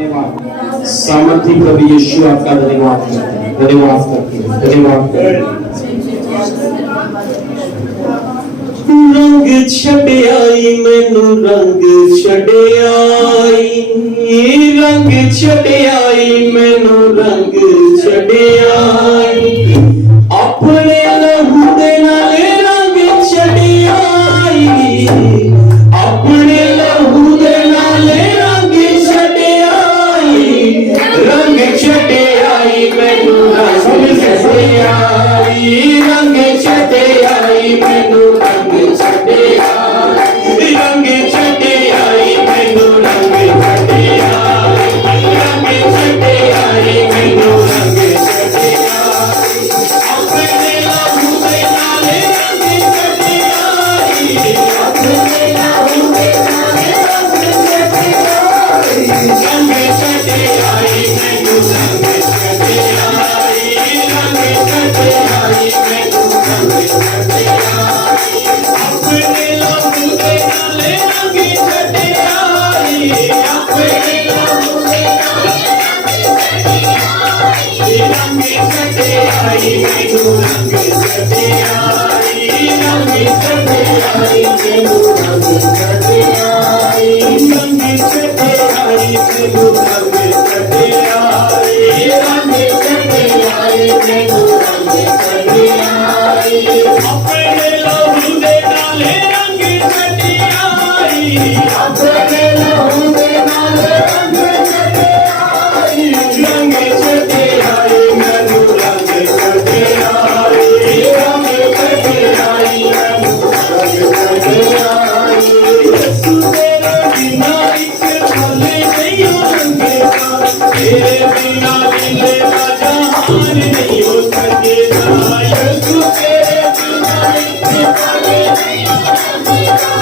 सामर्थी प्रभु यीशु आपका धन्यवाद करते हैं, धन्यवाद करते हैं, धन्यवाद करते हैं। रंग छड़ियाई मैनू रंग छड़ियाई, रंग छड़ियाई मैनू रंग छड़ियाई, अपने लहू दे नाल रंग छड़ियाई, अपने लहू दे नाल रंग छड़ियाई, रंग छड़ियाई मैनू रंग छड़ियाई, रंग छड़ियाई मैनू रंग छड़ियाई, रंग छड़ियाई मैनू रंग छड़ियाई, रंग छड़ियाई मैनू रंग छड़ियाई, अपने लहू दे नाल रंग छड़ियाई, अपने लहू दे नाल रंग छड़ियाई, रंग छड़ियाई मैनू रंग छड़ियाई, रंग छड़ियाई मैनू रंग छड़ियाई, अपने लहू दे नाल रंग छड़ियाई, अपने लहू दे नाल रंग छड़ियाई मैनू रंग छड़ियाई, रंग छड़ियाई मैनू रंग छड़ियाई, रंग छड़ियाई मैनू रंग छड़ियाई, रंग छड़ियाई मैनू रंग छड़ियाई, अपने लहू दे नाल रंग छड़ियाई, अपने लहू दे नाल रंग छड़ियाई, रंग छड़ियाई मैनू रंग छड़ियाई, रंग छड़ियाई मैनू रंग छड़ियाई, यीशु तेरे बिना एक पल नहीं हो सकता, तेरे बिना दिल का जहान नहीं हो सकेगा, यीशु तेरे बिना एक पल नहीं हो सकता,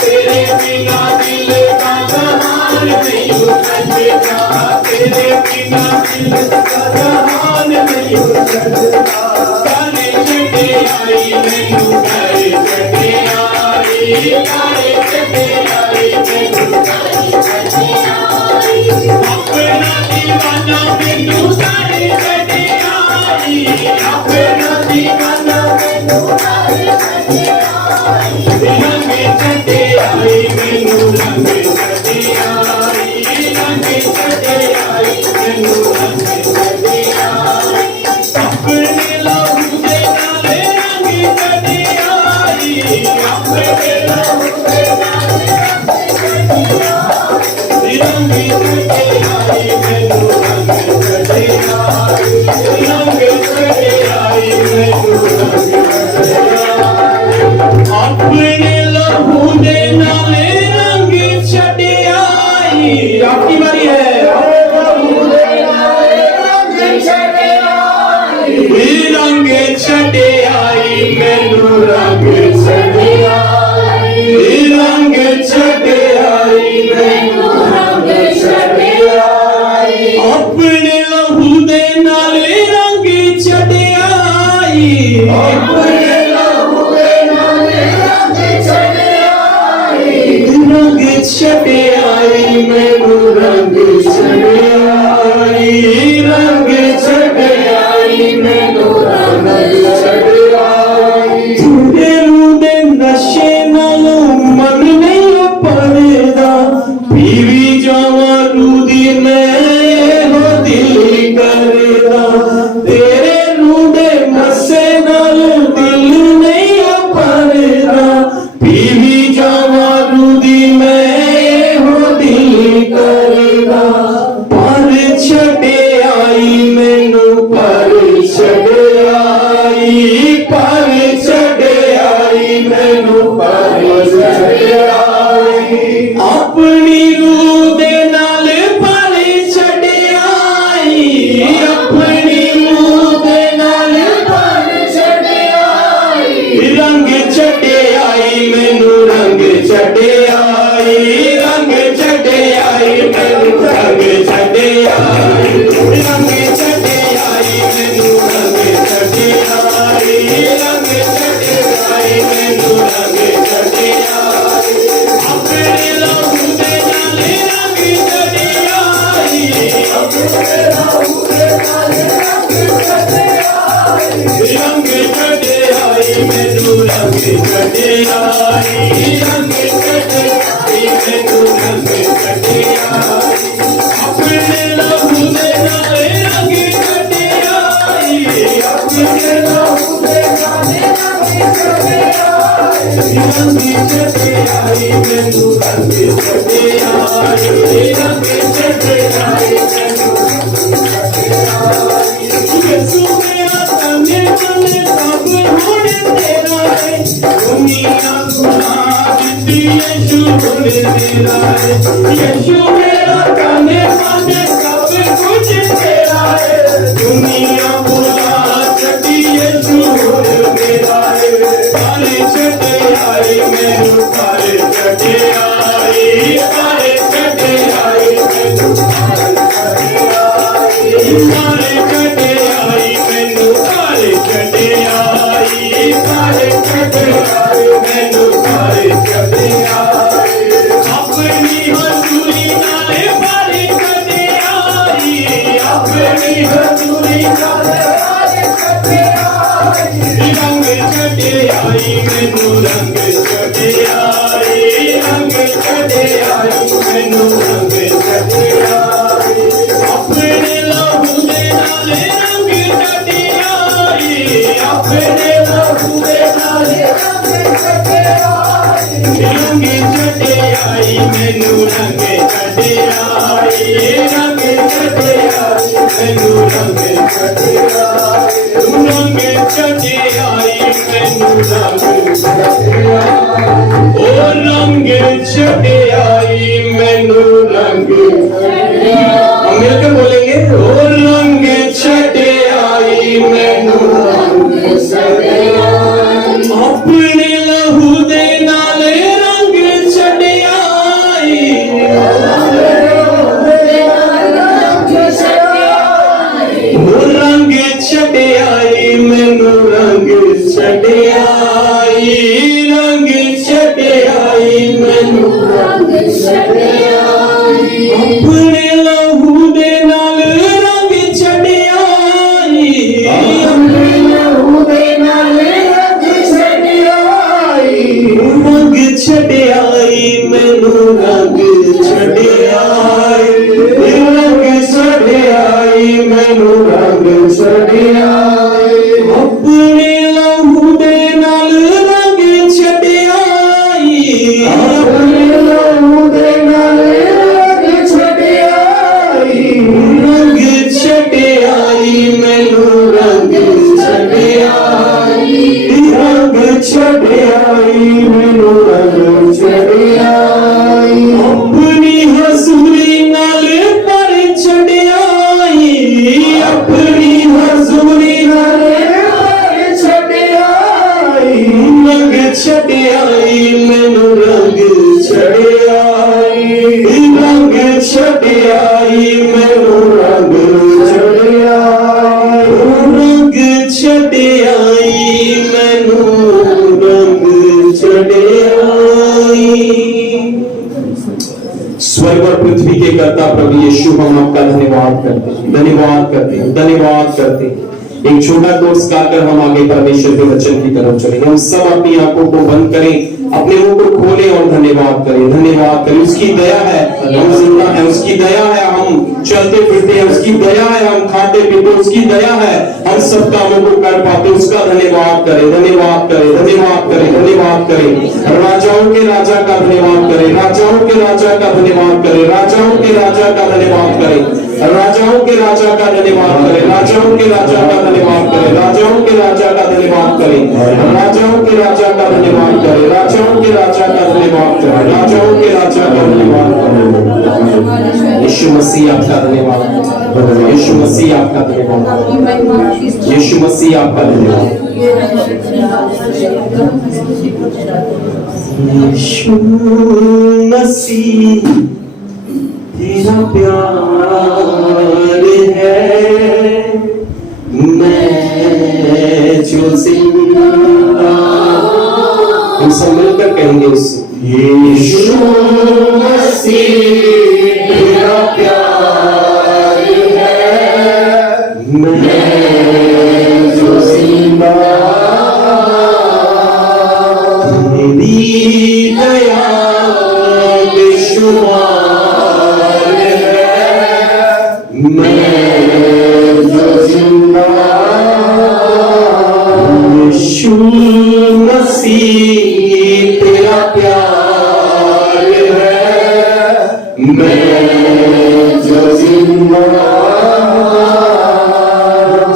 तेरे बिना दिल का जहान नहीं हो सकेगा, तेरे बिना दिल का जहान नहीं हो सकता, तारे चढ़े आई मैनू तारे चढ़े आई, तारे चढ़े आई मैनू तारे चढ़े आई, अपना दीवाना मैनू तारे चढ़े आई, अपना दीवाना मैनू तारे चढ़े आई, रंग चढ़े आई मैनू रंग चढ़े आई, रंग चढ़े आई मैनू रंग चढ़े आई, अपने लहू दे नाल रंग चढ़े आई, अपने लहू दे नाल रंग चढ़े आई, मैनू रंग चढ़े आई, रंग चढ़े आई मैनू रंग चढ़े आई, अपने लहू दे नाल रंग चढ़े आई। आपकी बारी है। रंग चढ़े आई मैनू रंग चढ़े आई, रंग चढ़े आई मैनू रंग चढ़े आई, अपने लहू दे नाल रंग चढ़े आई, अपने लहू दे नाल रंग चढ़े आई, रंग चढ़े आई मैनू रंग चढ़े आई, रंग चढ़े आई मैनू रंग चढ़े आई, तेरे रूह दे नशे नालों मन नहीं भरदा, पीवी जावां रूह दी मैं हो दिल करदा, तेरे रूह दे नशे नाल दिल नहीं भरदा, पीवी जावां रूह दी मैं हो दिल करदा, पर छड़े आई मैनू पर छड़े आई, पर छड़े आई मैनू पर छड़े आई, अपनी रूह दे नाल पर छड़े आई, अपनी रूह दे नाल पर छड़े आई, रंग छड़े आई मैनू रंग छड़े आई, रंग छड़े आई मैनू रंग छड़े आई, रंग छड़े आई मैनू रंग छड़े आई, रंग छड़े आई मैनू रंग छड़े आई, अपने लहू दे नाल रंग छड़े आई, रंग चढ़े आई मैनू रंग चढ़े आई रंग चढ़े आई यीशु मेरा तने तने सब होने तेरा है दुनिया गुना दी यीशु होने तेरा है यीशु मेरा तने तने सब कुछ तेरा है दुनिया गुना दी यीशु होने तेरा है काले चढ़े आई मैनू काले चढ़े आई काले चढ़े आई मैनू काले चढ़े आई मैनू काले चढ़े आई काले चढ़े आई मैनू काले चढ़े आई अपनी हजूरी नाले बारे चढ़े आई अपनी हजूरी नाले बारे चढ़े आई रंग चढ़े आई मैनू रंग चढ़े आई रंग चढ़े आई मैनू रंग चढ़े आई अपने लहू दे नाले रंग चढ़े आई अपने लहू दे नाले रंग चढ़े आई रंग चढ़े आई मैनू रंग चढ़े आई रंग चढ़े आई मैनू रंग चढ़े आई रंग चढ़े आई मैनू रंग चढ़े आई ओ रंग चढ़े आई मैनू रंग चढ़े हम मिलकर बोलेंगे ओ रंग चढ़े आई मैनू रंग चढ़े आई अपने लहू दे नाले रंग चढ़े आई रंग चढ़े आई मैनू रंग चढ़े आई रंग चढ़े आई मैनू रंग चढ़े आई अपने लहू दे नाल रंग चढ़े आई अपने लहू दे नाल रंग चढ़े आई रंग चढ़े आई मैनू रंग चढ़े आई रंग चढ़े आई मैनू रंग चढ़े आई अपने लहू दे नाल रंग चढ़े आई अपने लहू दे नाल रंग चढ़े आई रंग चढ़े आई मैनू रंग चढ़े आई रंग चढ़े आई मैनू रंग चढ़े आई अपनी हजूरी नाल पर चढ़े आई अपनी हजूरी नाल पर चढ़े आई रंग चढ़े आई मैनू रंग चढ़े आई रंग चढ़े आई मैनू रंग चढ़े आई रंग चढ़े आई मैनू रंग चढ़े आई स्वर्ग और पृथ्वी के कर्ता प्रभु यीशु हम आपका धन्यवाद करते हैं धन्यवाद करते हैं धन्यवाद करते हैं एक छोटा कोर्स गाकर हम आगे परमेश्वर के वचन की तरफ चलेंगे हम सब अपनी आंखों को बंद करें अपने मुंह को खोलें और धन्यवाद करें उसकी दया है हम जिंदा है उसकी दया है हम चलते फिरते हैं उसकी दया है हम खाते पीते उसकी दया है हम सब कामों को कर पाते उसका धन्यवाद करें धन्यवाद करें धन्यवाद करें धन्यवाद करें राजाओं के राजा का धन्यवाद करें राजाओं के राजा का धन्यवाद करें राजाओं के राजा का धन्यवाद करें राजाओं के राजा का धन्यवाद करें राजाओं के राजा का धन्यवाद करें राजाओं के राजा का धन्यवाद करें राजाओं के राजा का धन्यवाद करें राजाओं के राजा का धन्यवाद करें राजाओं के राजा का धन्यवाद करें यीशु मसीह आपका धन्यवाद यीशु मसीह आपका धन्यवाद यीशु मसीह आपका धन्यवाद यीशु मसीह तेरा प्यार है मैं जो जिंदा हम सब मिलकर कहेंगे उससे यीशु मसीह तेरा प्यार है मैं जो जिंदा तेरी दया बेशुमार है मैं जो जिंदा यीशु मसीह मैं जो जिंदा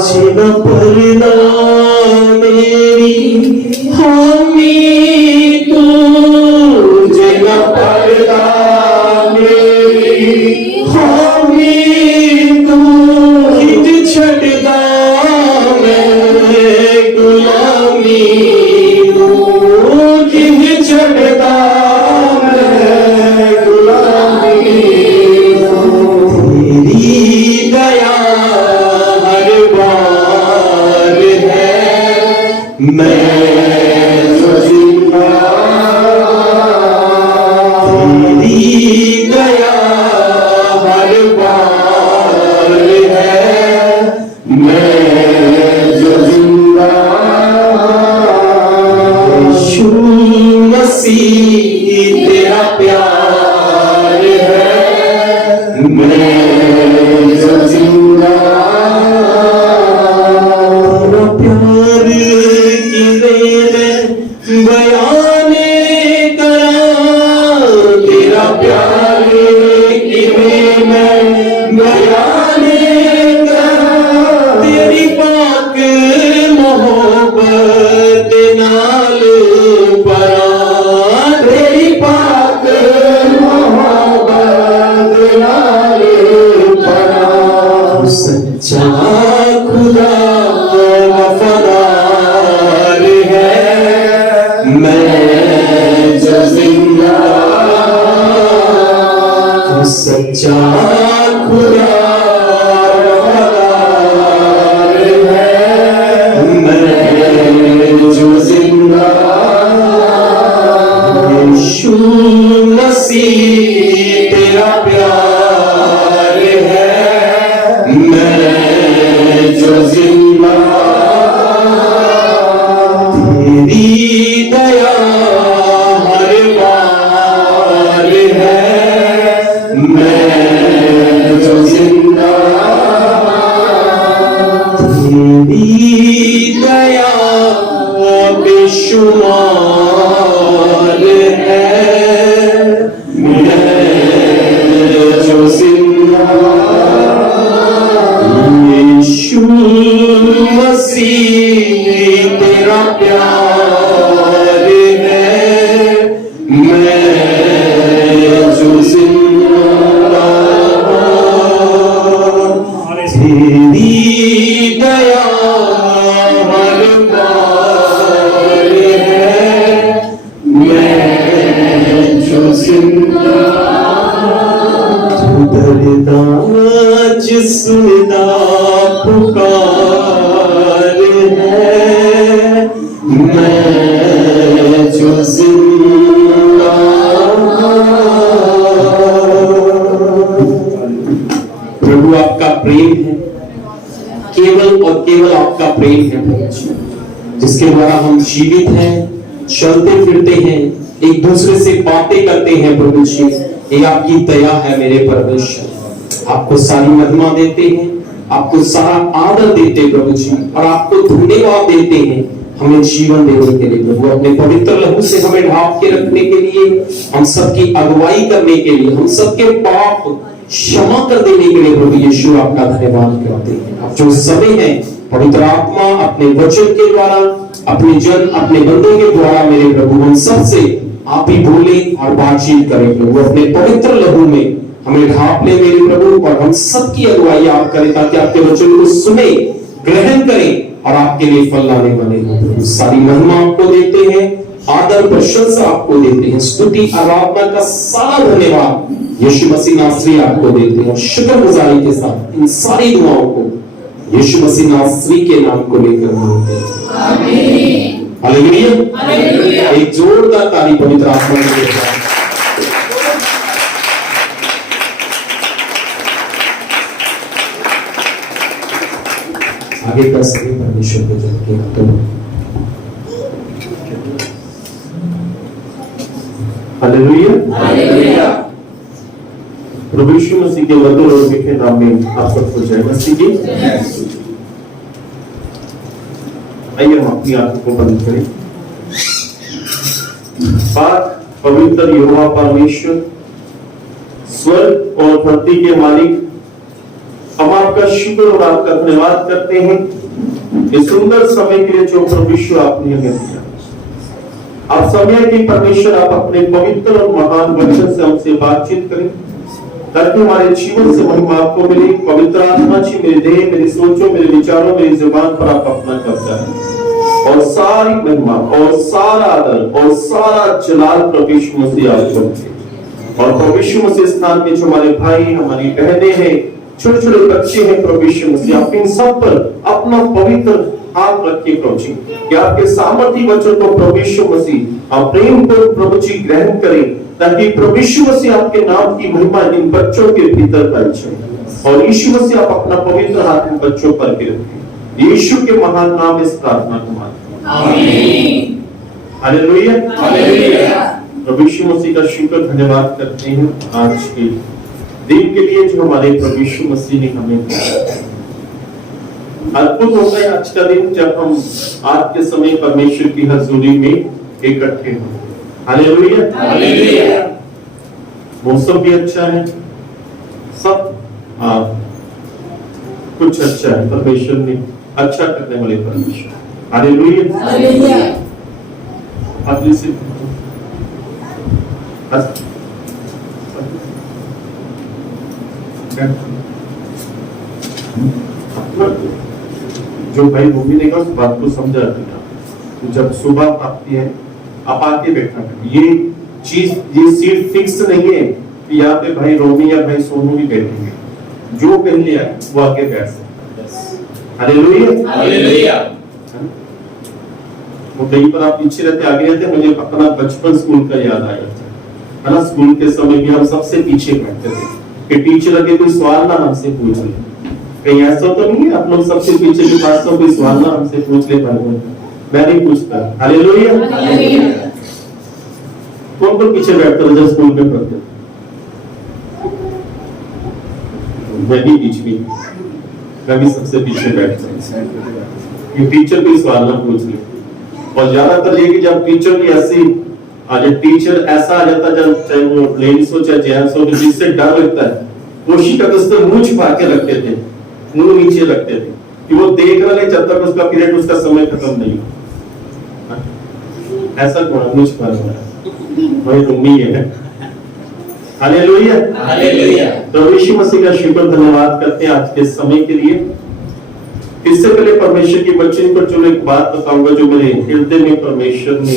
जिन परदा मेरी हामी तू जिन परदा मेरी हामी तू खिंच छड़दा मैं गुलामी तू खिंच छड़दा मैं गुलामी तेरी दया हर बार है मैं जो जिंदा तेरी दया हर बार है मैं जो जिंदा यीशु मसीह तेरा प्यार है मैं जो जिंदा तेरा प्यार की मैं बयाने करा तेरा प्यार की मैं बयाने करा तेरी पाक मोहब्बत नाल परा तेरी पाक मोहब्बत नाल परा सच्चा खुदा वफादार है मैं जो जिंदा तू सच्चा खुदा वफादार है मैं जो जिंदा यीशु मसीह तेरा प्यार है मैं जो जिंदा तेरी दया हर बार है मैं जो जिंदा तेरी दया बेशुमार है मैं जो जिंदा यीशु मसीह तेरा प्यार है मैं जो जिंदा तेरी दया हर बार है मैं जो जिंदा तू दरदा जिसदा पुकार है मैं जो जिंदा प्रभु आपका प्रेम है केवल और केवल आपका प्रेम है प्रभु जी, जिसके द्वारा हम जीवित हैं चलते फिरते हैं एक दूसरे से बातें करते हैं प्रभु जी। ये आपकी दया है मेरे परमेश्वर, आपको सारी महिमा देते हैं, आपको सारा आदर देते हैं प्रभु जी, और आपको धन्यवाद देते हैं हमें जीवन देने के लिए प्रभु। अपने पवित्र लहू से हमें ढांप के रखने के लिए, हम सबकी अगुवाई करने के लिए, हम सबके पाप क्षमा कर देने के लिए प्रभु यीशु आपका धन्यवाद करते हैं। अब जो समय है पवित्र आत्मा अपने वचन के द्वारा, अपने जन अपने बंदे के द्वारा मेरे प्रभु हम सबसे आप ही बोले और बातचीत करें प्रभु। अपने पवित्र लहू में हमें ढांप ले मेरे प्रभु, और हम सबकी अगुवाई आप करें ताकि आपके वचन को सुने, ग्रहण करें और आपके लिए फल लाने वाले हो प्रभु। सारी महिमा आपको देते हैं, आदर प्रशंसा आपको देते हैं, स्तुति आराधना का सारा धन्यवाद यीशु मसीह नासरी आपको देते हैं, और शुक्रगुजारी के साथ इन सारी दुआओं को यीशु मसीह नासरी के नाम को लेकर मांगते हैं, आमीन। हालेलुया। एक जोरदार ताली पवित्र आत्मा के साथ। आगे का सभी परमेश्वर को जन के हालेलुया। प्रभु यीशु मसीह के मधुर और मीठे नाम में आप सबको जय मसीह की। आइए हम अपनी आंखों को बंद करें। पाक पवित्र यहोवा परमेश्वर स्वर्ग और धरती के मालिक, हम आपका शुक्र और आपका धन्यवाद करते हैं इस सुंदर समय के लिए जो परमेश्वर आपने हमें दिया। आप समय की परमेश्वर आप अपने पवित्र और महान वचन से हमसे बातचीत करें ताकि हमारे जीवन से महिमा आपको मिले। पवित्र आत्मा जी मेरे देह, मेरी सोचों, मेरे विचारों, मेरी जुबान पर आप अपना कब्जा है और सारी महिमा और सारा आदर और सारा जलाल प्रभु यीशु मसीह आपको मिले। और प्रभु यीशु मसीह स्थान में जो हमारे भाई, हमारी बहनें हैं, छोटे छोटे बच्चे हैं, प्रभु यीशु मसीह आप इन सब पर अपना पवित्र हाथ रखिए प्रभु जी, कि आपके सामर्थी वचन को प्रभु यीशु मसीह आप प्रेम को प्रभु जी ग्रहण करें ताकि प्रभु यीशु मसीह आपके नाम की महिमा इन बच्चों के भीतर पहुंचे। और यीशु मसीह आप अपना पवित्र हाथ इन बच्चों पर के रखें। यीशु के महान नाम इस प्रार्थना को मांगते हैं, आमीन। Hallelujah, hallelujah. प्रभु यीशु मसीह का शुक्र धन्यवाद करते हैं आज के दिन के लिए जो हमारे प्रभु यीशु मसीह ने हमें दिया। अद्भुत होता है आज का दिन जब हम आज के समय परमेश्वर की हजूरी में इकट्ठे हो। Hallelujah, hallelujah. मौसम भी अच्छा है, सब कुछ अच्छा है। परमेश्वर ने अच्छा करने वाले परमेश्वर। Hallelujah, hallelujah. अगली से जो भाई भूमि देगा उस बात को समझा देगा। तो जब सुबह आती है आप आके बैठना, ये चीज, ये सीट फिक्स नहीं है कि यहाँ पे भाई रोमी या भाई सोनू भी बैठेंगे। जो पहले आए वो आके बैठ सकता है। Hallelujah, hallelujah. वो कहीं पर आप पीछे रहते आगे रहते, मुझे अपना बचपन स्कूल का याद आया है ना। स्कूल के समय भी हम सबसे पीछे बैठते थे कि टीचर अगर कोई सवाल ना हमसे पूछ ले। कहीं ऐसा तो नहीं है आप लोग सबसे पीछे के पास तो कोई सवाल ना हमसे पूछ ले पाए? मैं नहीं पूछता। Hallelujah, hallelujah. कौन कौन पीछे बैठता था जब स्कूल में पढ़ते? मैं भी बीच में, मैं भी सबसे पीछे बैठता ये टीचर कोई सवाल ना पूछ ले। और ज्यादातर ये कि जब टीचर की ऐसी टीचर ऐसा आ जाता जब चाहे वो लेडीज हो चाहे जेंट्स हो, जिससे डर लगता है, कोशिश करते थे मुंह छुपा के रखते थे, मुंह नीचे रखते थे कि वो देख रहा है जब तक उसका पीरियड, उसका समय खत्म नहीं हो। ऐसा कौन मुंह छुपा रहा है? वही तुम है। Hallelujah, hallelujah. तो यीशु मसीह का शुक्र धन्यवाद करते हैं आज के समय के लिए। इससे पहले परमेश्वर की वचन पर जो एक बात बताऊंगा जो मेरे हृदय में परमेश्वर ने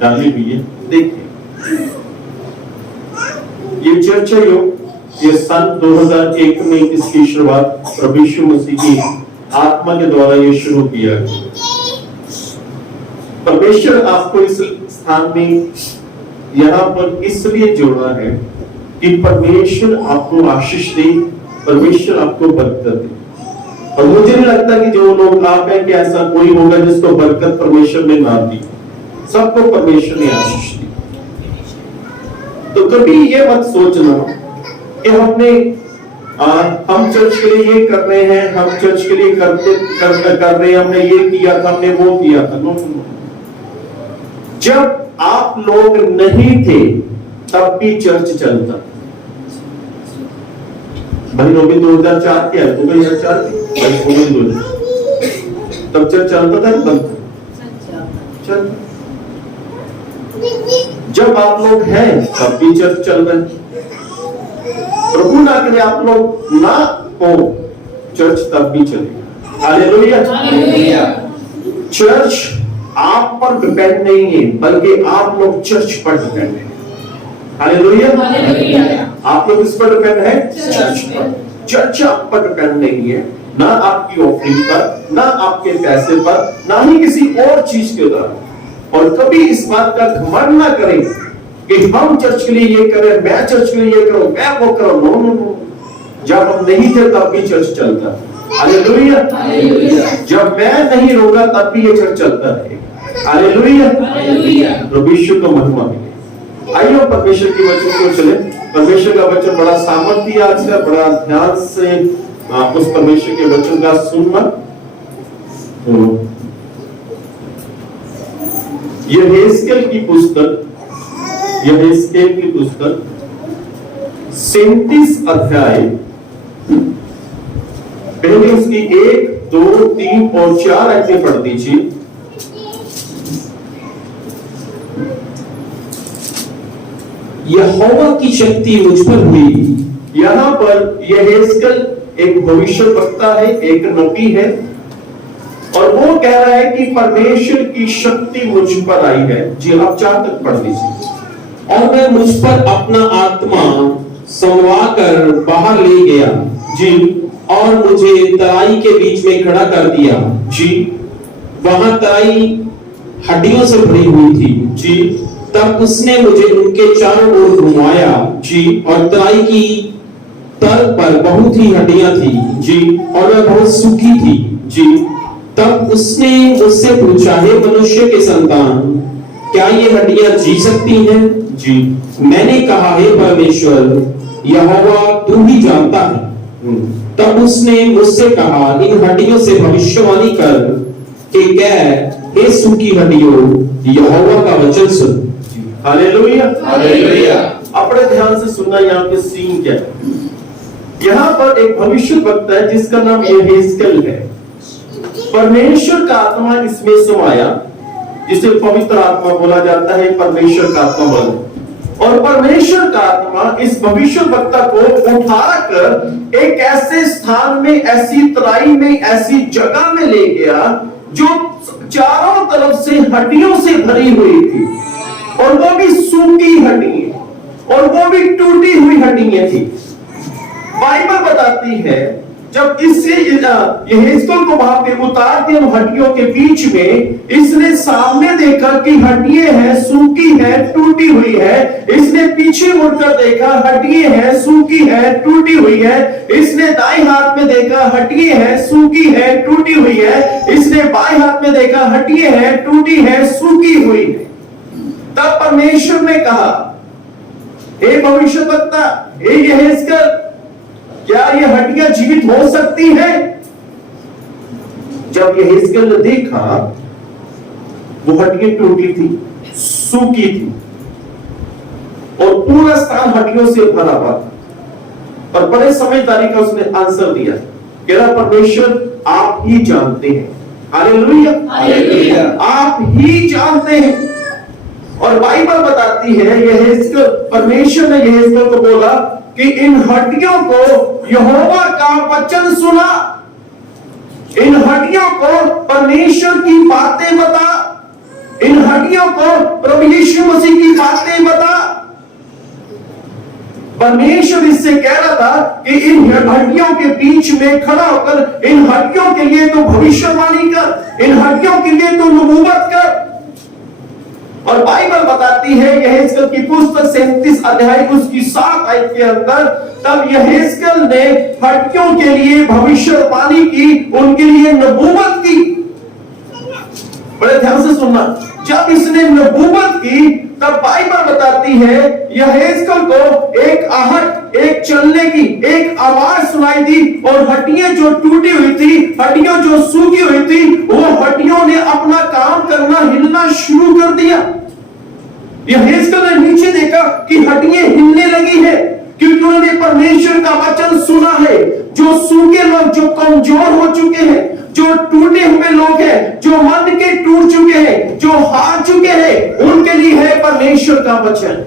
डाली हुई है। देखिए, ये चर्चा योग ये सन 2001 में इसकी शुरुआत प्रभु यीशु मसीह की आत्मा के द्वारा ये शुरू किया। परमेश्वर आपको इस स्थान में यहाँ पर इसलिए जोड़ा है कि परमेश्वर आपको आशीष दे, परमेश्वर आपको बरकत दे। और मुझे नहीं लगता कि जो लोग आप हैं कि ऐसा कोई होगा जिसको बरकत परमेश्वर ने ना दी। सबको परमेश्वर ने आशीष दी। तो कभी ये मत सोचना कि हम चर्च के लिए ये कर रहे हैं, हम चर्च के लिए कर रहे हैं, हमने ये किया था, हमने वो किया था। नो, जब आप लोग नहीं थे तब भी चर्च चलता। भाई रोबी 2004 के है, 2004 तब चर्च चलता था, बंद चल। जब आप लोग हैं तब भी चर्च चल रहे। प्रभु ना करे आप लोग ना हो, चर्च तब भी चलेगा। Hallelujah, hallelujah. चर्च आप पर डिपेंड नहीं है, बल्कि आप लोग चर्च पर डिपेंड है। Hallelujah, hallelujah. आप लोग इस पर डिपेंड है, चर्च पर। चर्च आप पर डिपेंड नहीं है, ना आपकी ऑफरिंग पर, ना आपके पैसे पर, ना ही किसी और चीज के द्वारा। और कभी इस बात का घमंड ना करें कि हम चर्च के लिए ये करें, मैं चर्च के लिए ये करूं, मैं वो करूं। नो नो नो, जब हम नहीं थे तब भी चर्च चलता। Hallelujah, hallelujah. जब मैं नहीं रहूंगा तब भी ये चर्च चलता रहेगा। Hallelujah, hallelujah. प्रभु यीशु को महिमा मिले। आइए परमेश्वर की वचन को चले। परमेश्वर का वचन बड़ा सामर्थ्य आज है, बड़ा ध्यान से उस परमेश्वर के वचन का सुनना। तो यहेजकेल की पुस्तक 37 अध्याय, पहले उसकी 1, 2, 3 और 4 आयतें पढ़ दीजिए। यहोवा की शक्ति मुझ पर हुई। यहां पर यहेजकेल एक भविष्य वक्ता है, एक नबी है, और वो कह रहा है कि परमेश्वर की शक्ति मुझ पर आई है। जी आप 4 तक पढ़ लीजिए। और वह मुझ पर अपना आत्मा समवा कर बाहर ले गया जी, और मुझे तराई के बीच में खड़ा कर दिया जी, वहां तराई हड्डियों से भरी हुई थी जी, तब उसने मुझे उनके चारों ओर घुमाया जी, और तराई की तल पर बहुत ही हड्डियां थी जी, और वह बहुत सूखी थी जी। तब उसने मुझसे पूछा, हे मनुष्य के संतान, क्या ये हड्डियां जी सकती हैं? जी, मैंने कहा, हे परमेश्वर यहोवा तू ही जानता है। तब उसने मुझसे कहा, इन हड्डियों से भविष्यवाणी कर कि कह, हे सूखी हड्डियों, यहोवा का वचन सुन। Hallelujah, hallelujah. अपने ध्यान से सुनना, यहाँ पे सीन क्या है। यहाँ पर एक भविष्य वक्ता है जिसका नाम यहेजकेल है। परमेश्वर का आत्मा इसमें समाया, जिसे पवित्र आत्मा बोला जाता है, परमेश्वर का आत्मा बोला। और परमेश्वर का आत्मा इस भविष्य वक्ता को उठाकर एक ऐसे स्थान में, ऐसी तराई में, ऐसी जगह में ले गया जो चारों तरफ से हड्डियों से भरी हुई थी, और वो भी सूखी हड्डियां, और वो भी टूटी हुई हड्डियां थी। बाइबल बताती है जब इससे यहेजकेल को वहां पे उतार दिया हड्डियों के बीच में, इसने सामने देखा कि हड्डियां हैं, सूखी है, टूटी हुई है। इसने पीछे मुड़कर देखा, हड्डियां हैं, सूखी है, टूटी हुई है। इसने दाएं हाथ में देखा, हड्डियां हैं, सूखी है, टूटी हुई है। इसने बाएं हाथ में देखा, हड्डियां हैं, टूटी है, सूखी हुई है। तब परमेश्वर ने कहा, हे भविष्यवक्ता, हे यहेजकेल, क्या ये हड्डियां जीवित हो सकती हैं? जब यहेजकेल ने देखा, वो हड्डियां टूटी थी, सूखी थी, और पूरा स्थान हड्डियों से भरा हुआ था। और बड़े समझदारी का उसने आंसर दिया, कह रहा, परमेश्वर आप ही जानते हैं। हालेलुया, हालेलुया, आप ही जानते हैं। और बाइबल बताती है, यहेजकेल, परमेश्वर ने यहेजकेल को बोला कि इन हड्डियों को यहोवा का वचन सुना, इन हड्डियों को परमेश्वर की बातें बता, इन हड्डियों को प्रभु यीशु मसीह की बातें बता। परमेश्वर इससे कह रहा था कि इन हड्डियों के बीच में खड़ा होकर इन हड्डियों के लिए तो भविष्यवाणी कर, इन हड्डियों के लिए तो नबूवत कर। और बाइबल बताती है यहेजकेल की पुस्तक 37 अध्याय उसकी 7 आयत के अंदर, तब यहेजकेल ने हड्डियों के लिए भविष्यवाणी की, उनके लिए नबूवत की। बड़े ध्यान से सुनना, जब इसने नबूवत की, तब बाइबल बताती है यहेजकेल को एक आहट, एक चलने की एक आवाज सुनाई दी, और हड्डियां जो टूटी हुई थी, हड्डियां जो सूखी हुई थी, वो हड्डियों ने अपना काम करना, हिलना शुरू कर दिया। यहेजकेल ने नीचे देखा कि हड्डियां हिलने लगी है, क्योंकि उन्होंने परमेश्वर का वचन सुना है। जो सूखे लोग, जो कमजोर हो चुके हैं, जो टूटे हुए लोग हैं, जो मन के टूट चुके हैं, जो हार चुके हैं, उनके लिए है परमेश्वर का वचन।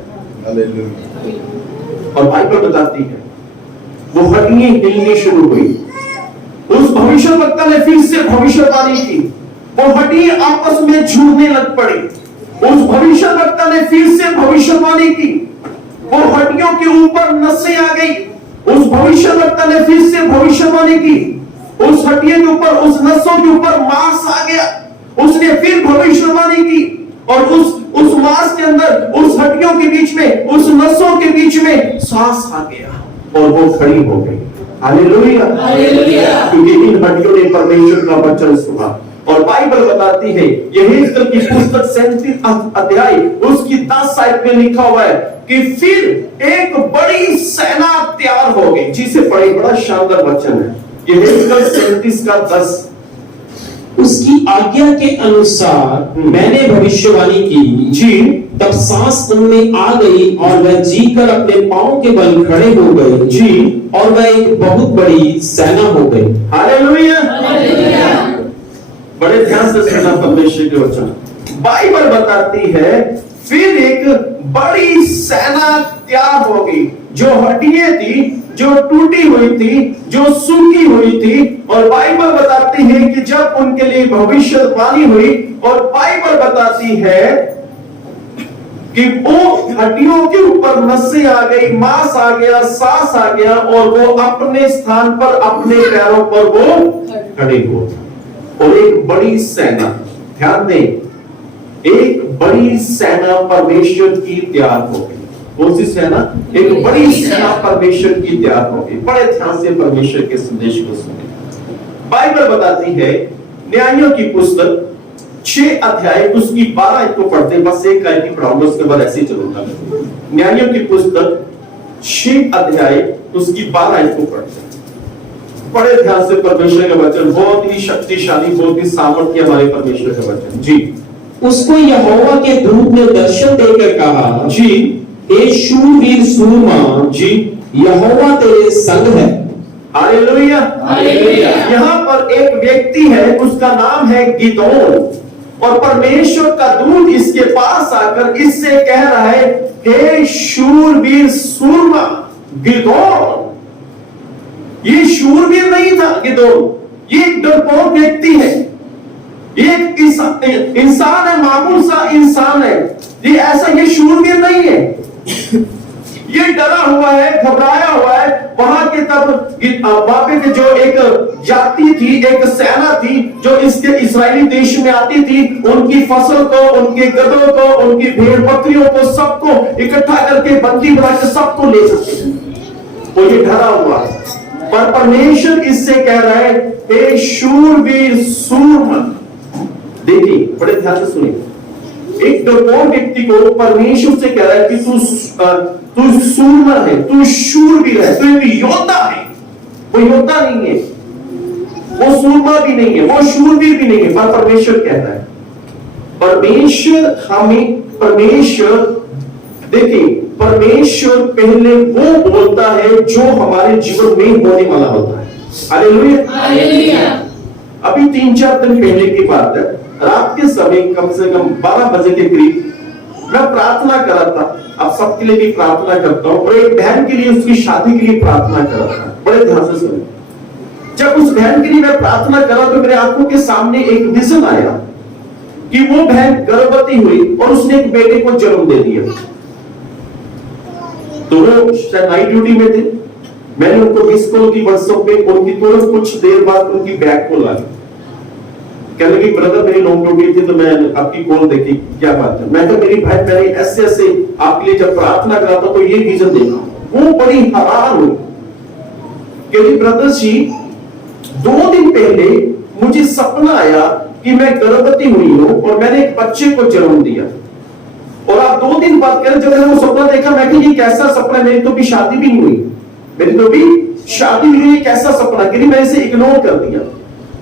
और बाइबल बताती है वो हड्डियां हिलनी शुरू हुई। उस भविष्यवक्ता ने फिर से भविष्यवाणी की, वो हड्डियां आपस में जुड़ने लग पड़ी। उस भविष्यवक्ता ने फिर से भविष्यवाणी की, वो हड्डियों के ऊपर नसें आ गई। उस भविष्यवक्ता ने फिर से भविष्यवाणी की, उस हड्डियों के ऊपर, उस नसों के ऊपर मांस आ गया। उसने फिर भविष्यवाणी की, और उस मांस के अंदर, उस हड्डियों के बीच में, उस नसों के बीच में सांस आ गया, और वो खड़ी हो गई। हालेलुया, हालेलुया, क्योंकि इन हड्डियों ने परमेश्वर का वचन सुना। और बाइबल बताती है यहेजकेल की पुस्तक 37 अध्याय उसकी 10 आयत में लिखा हुआ है कि फिर एक बड़ी सेना तैयार हो गई। जिसे बड़ा शानदार वचन है, यहेजकेल 37 का 10, उसकी आज्ञा के अनुसार मैंने भविष्यवाणी की, जी तब सांस उनमें आ गई और वह जीकर अपने पांव के बल खड़े हो गए जी और वह एक बहुत बड़ी सेना हो गई। हालेलुया। बड़े ध्यान से सुनना परमेश्वर के वचन। बाइबल बताती है फिर एक बड़ी सेना तैयार हो गई, जो हड्डियां थी, जो टूटी हुई थी, जो सूखी हुई थी। और बाइबल बताती है कि जब उनके लिए भविष्यवाणी हुई, और बाइबल बताती है कि वो हड्डियों के ऊपर नसें आ गई, मांस आ गया, सांस आ गया, और वो अपने स्थान पर, अपने पैरों पर वो खड़े हो। और एक बड़ी सेना, ध्यान दें, एक बड़ी सेना परमेश्वर की तैयार हो गई। कौन सी सेना? एक बड़ी सेना परमेश्वर की तैयार हो गई। बड़े ध्यान से परमेश्वर के संदेश को सुने। बाइबल बताती है न्यायों की पुस्तक 6 अध्याय उसकी 12 आयत को पढ़ते, बस एक आयत ही पढ़ाऊंगा, उसके बाद ऐसे ही चलूंगा। न्यायों की पुस्तक 6 अध्याय उसकी 12 आयत को पढ़ते, बड़े ध्यान से परमेश्वर का वचन, बहुत ही शक्तिशाली, बहुत ही सामर्थ्य हमारे परमेश्वर का वचन। जी उसको यहोवा के दूत ने दर्शन देकर कहा, जी हे शूरवीर सूरमा, जी यहोवा तेरे संग है। हालेलुया। यहाँ पर एक व्यक्ति है, उसका नाम है गिदोन, और परमेश्वर का दूत इसके पास आकर इससे कह रहा है, हे शूरवीर सूरमा गिदोन। ये शूरवीर नहीं था गिदोन, ये एक डरपोक व्यक्ति है, ये एक इंसान है, मामूल सा इंसान है, ये ऐसा, ये शूरवीर नहीं है। ये डरा हुआ है, घबराया हुआ है। वहां के तब वहां पे जो एक जाति थी, एक सेना थी, जो इसके इस्राएली देश में आती थी, उनकी फसल को, उनके गधों को, उनकी भेड़ बकरियों को, सबको इकट्ठा करके बंदी बना के सबको ले सकते थे। तो ये डरा हुआ है, पर परमेश्वर इससे कह रहा है, हे शूरवीर सूरमा। देखिए बड़े ध्यान से सुनिए, एक डरपोक व्यक्ति को परमेश्वर से कह रहा है कि तू सूरमा है, तू शूरवीर है, तू एक योद्धा है। वो योद्धा नहीं है, वो सूरमा भी नहीं है, वो शूरवीर भी नहीं है, पर परमेश्वर कहता है। परमेश्वर हमें, परमेश्वर देखिए, परमेश्वर पहले वो बोलता है जो हमारे जीवन में होने वाला होता है। हालेलुया। अभी 3-4 दिन पहले की बात है, रात के समय कम से कम 12 बजे के करीब मैं प्रार्थना कर रहा था। अब सबके लिए भी प्रार्थना करता हूं, और एक बहन के लिए, उसकी शादी के लिए प्रार्थना कर रहा था। बड़े ध्यान से सुनिए, जब उस बहन के लिए मैं प्रार्थना कर रहा तो मेरे आंखों के सामने एक विजन आया कि वो बहन गर्भवती हुई और उसने एक बेटे को जन्म दे दिया। तो वो नाइट ड्यूटी में थे, मैंने उनको मिस कॉल की व्हाट्सएप पे, उनकी तुरंत कुछ देर बाद उनकी बैक कॉल आ गई, कहने लगी ब्रदर मेरी लॉन्ग ड्यूटी थी तो मैं आपकी कॉल देखी, क्या बात है। मैं कहा मेरी भाई, मैंने ऐसे ऐसे आपके लिए जब प्रार्थना करा था तो ये विजन देखा। वो बड़ी हैरान हुई, कहती ब्रदर जी 2 दिन पहले मुझे सपना आया कि मैं गर्भवती हुई हूं और मैंने एक बच्चे को जन्म दिया, और आप 2 दिन बाद कह, जब मैंने वो सपना देखा, मैं कहा ये कैसा सपना, मेरी तो भी शादी भी नहीं हुई, मेरी तो भी शादी भी नहीं, कैसा सपना। कह मैंने इसे इग्नोर कर दिया।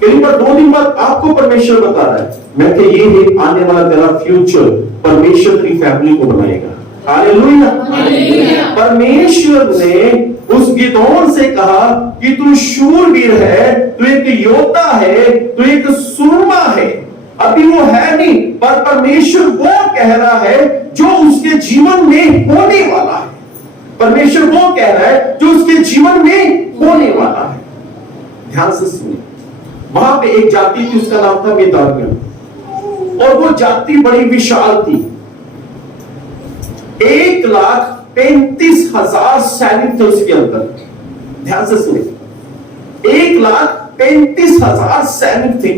कहीं पर 2 दिन बाद आपको परमेश्वर बता रहा है, मैं कि ये है आने वाला तेरा फ्यूचर, परमेश्वर तेरी फैमिली को बनाएगा। हालेलुया। परमेश्वर ने उस गिदोन से कहा कि तू शूरवीर है, तू एक योद्धा है, तू एक सूरमा है। अभी वो है नहीं, पर परमेश्वर वो कह रहा है जो उसके जीवन में होने वाला है। परमेश्वर वो कह रहा है जो उसके जीवन में होने वाला है। ध्यान से सुनिए, वहां पे एक जाति थी, उसका नाम था मिदानियों, और वो जाति बड़ी विशाल थी। 1,35,000 सैनिक थे उसके अंदर। ध्यान से सुनिए, 1,35,000 सैनिक थे,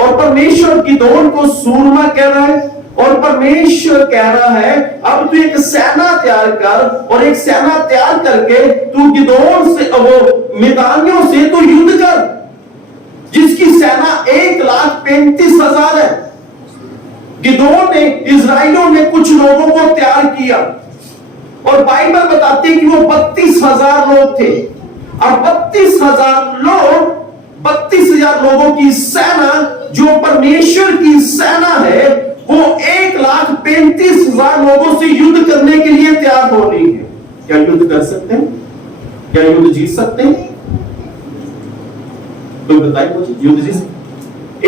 और परमेश्वर गिदोन को सूरमा कह रहा है, और परमेश्वर कह रहा है अब तू एक सेना तैयार कर, और एक सेना तैयार करके तू गिदोन से, वो मिदानियों से तू युद्ध कर, जिसकी सेना 1,35,000 है। गिदोन ने, इजराइलियों ने कुछ लोगों को तैयार किया, और बाइबल बताती है कि वो 32,000 लोग थे, और 32,000 लोग 32,000 लोगों की सेना, जो परमेश्वर की सेना है, वो 1,35,000 लोगों से युद्ध करने के लिए तैयार हो रही है। क्या युद्ध कर सकते हैं? क्या युद्ध जीत सकते हैं? कोई बताइए मुझे, युद्ध जीत सकते?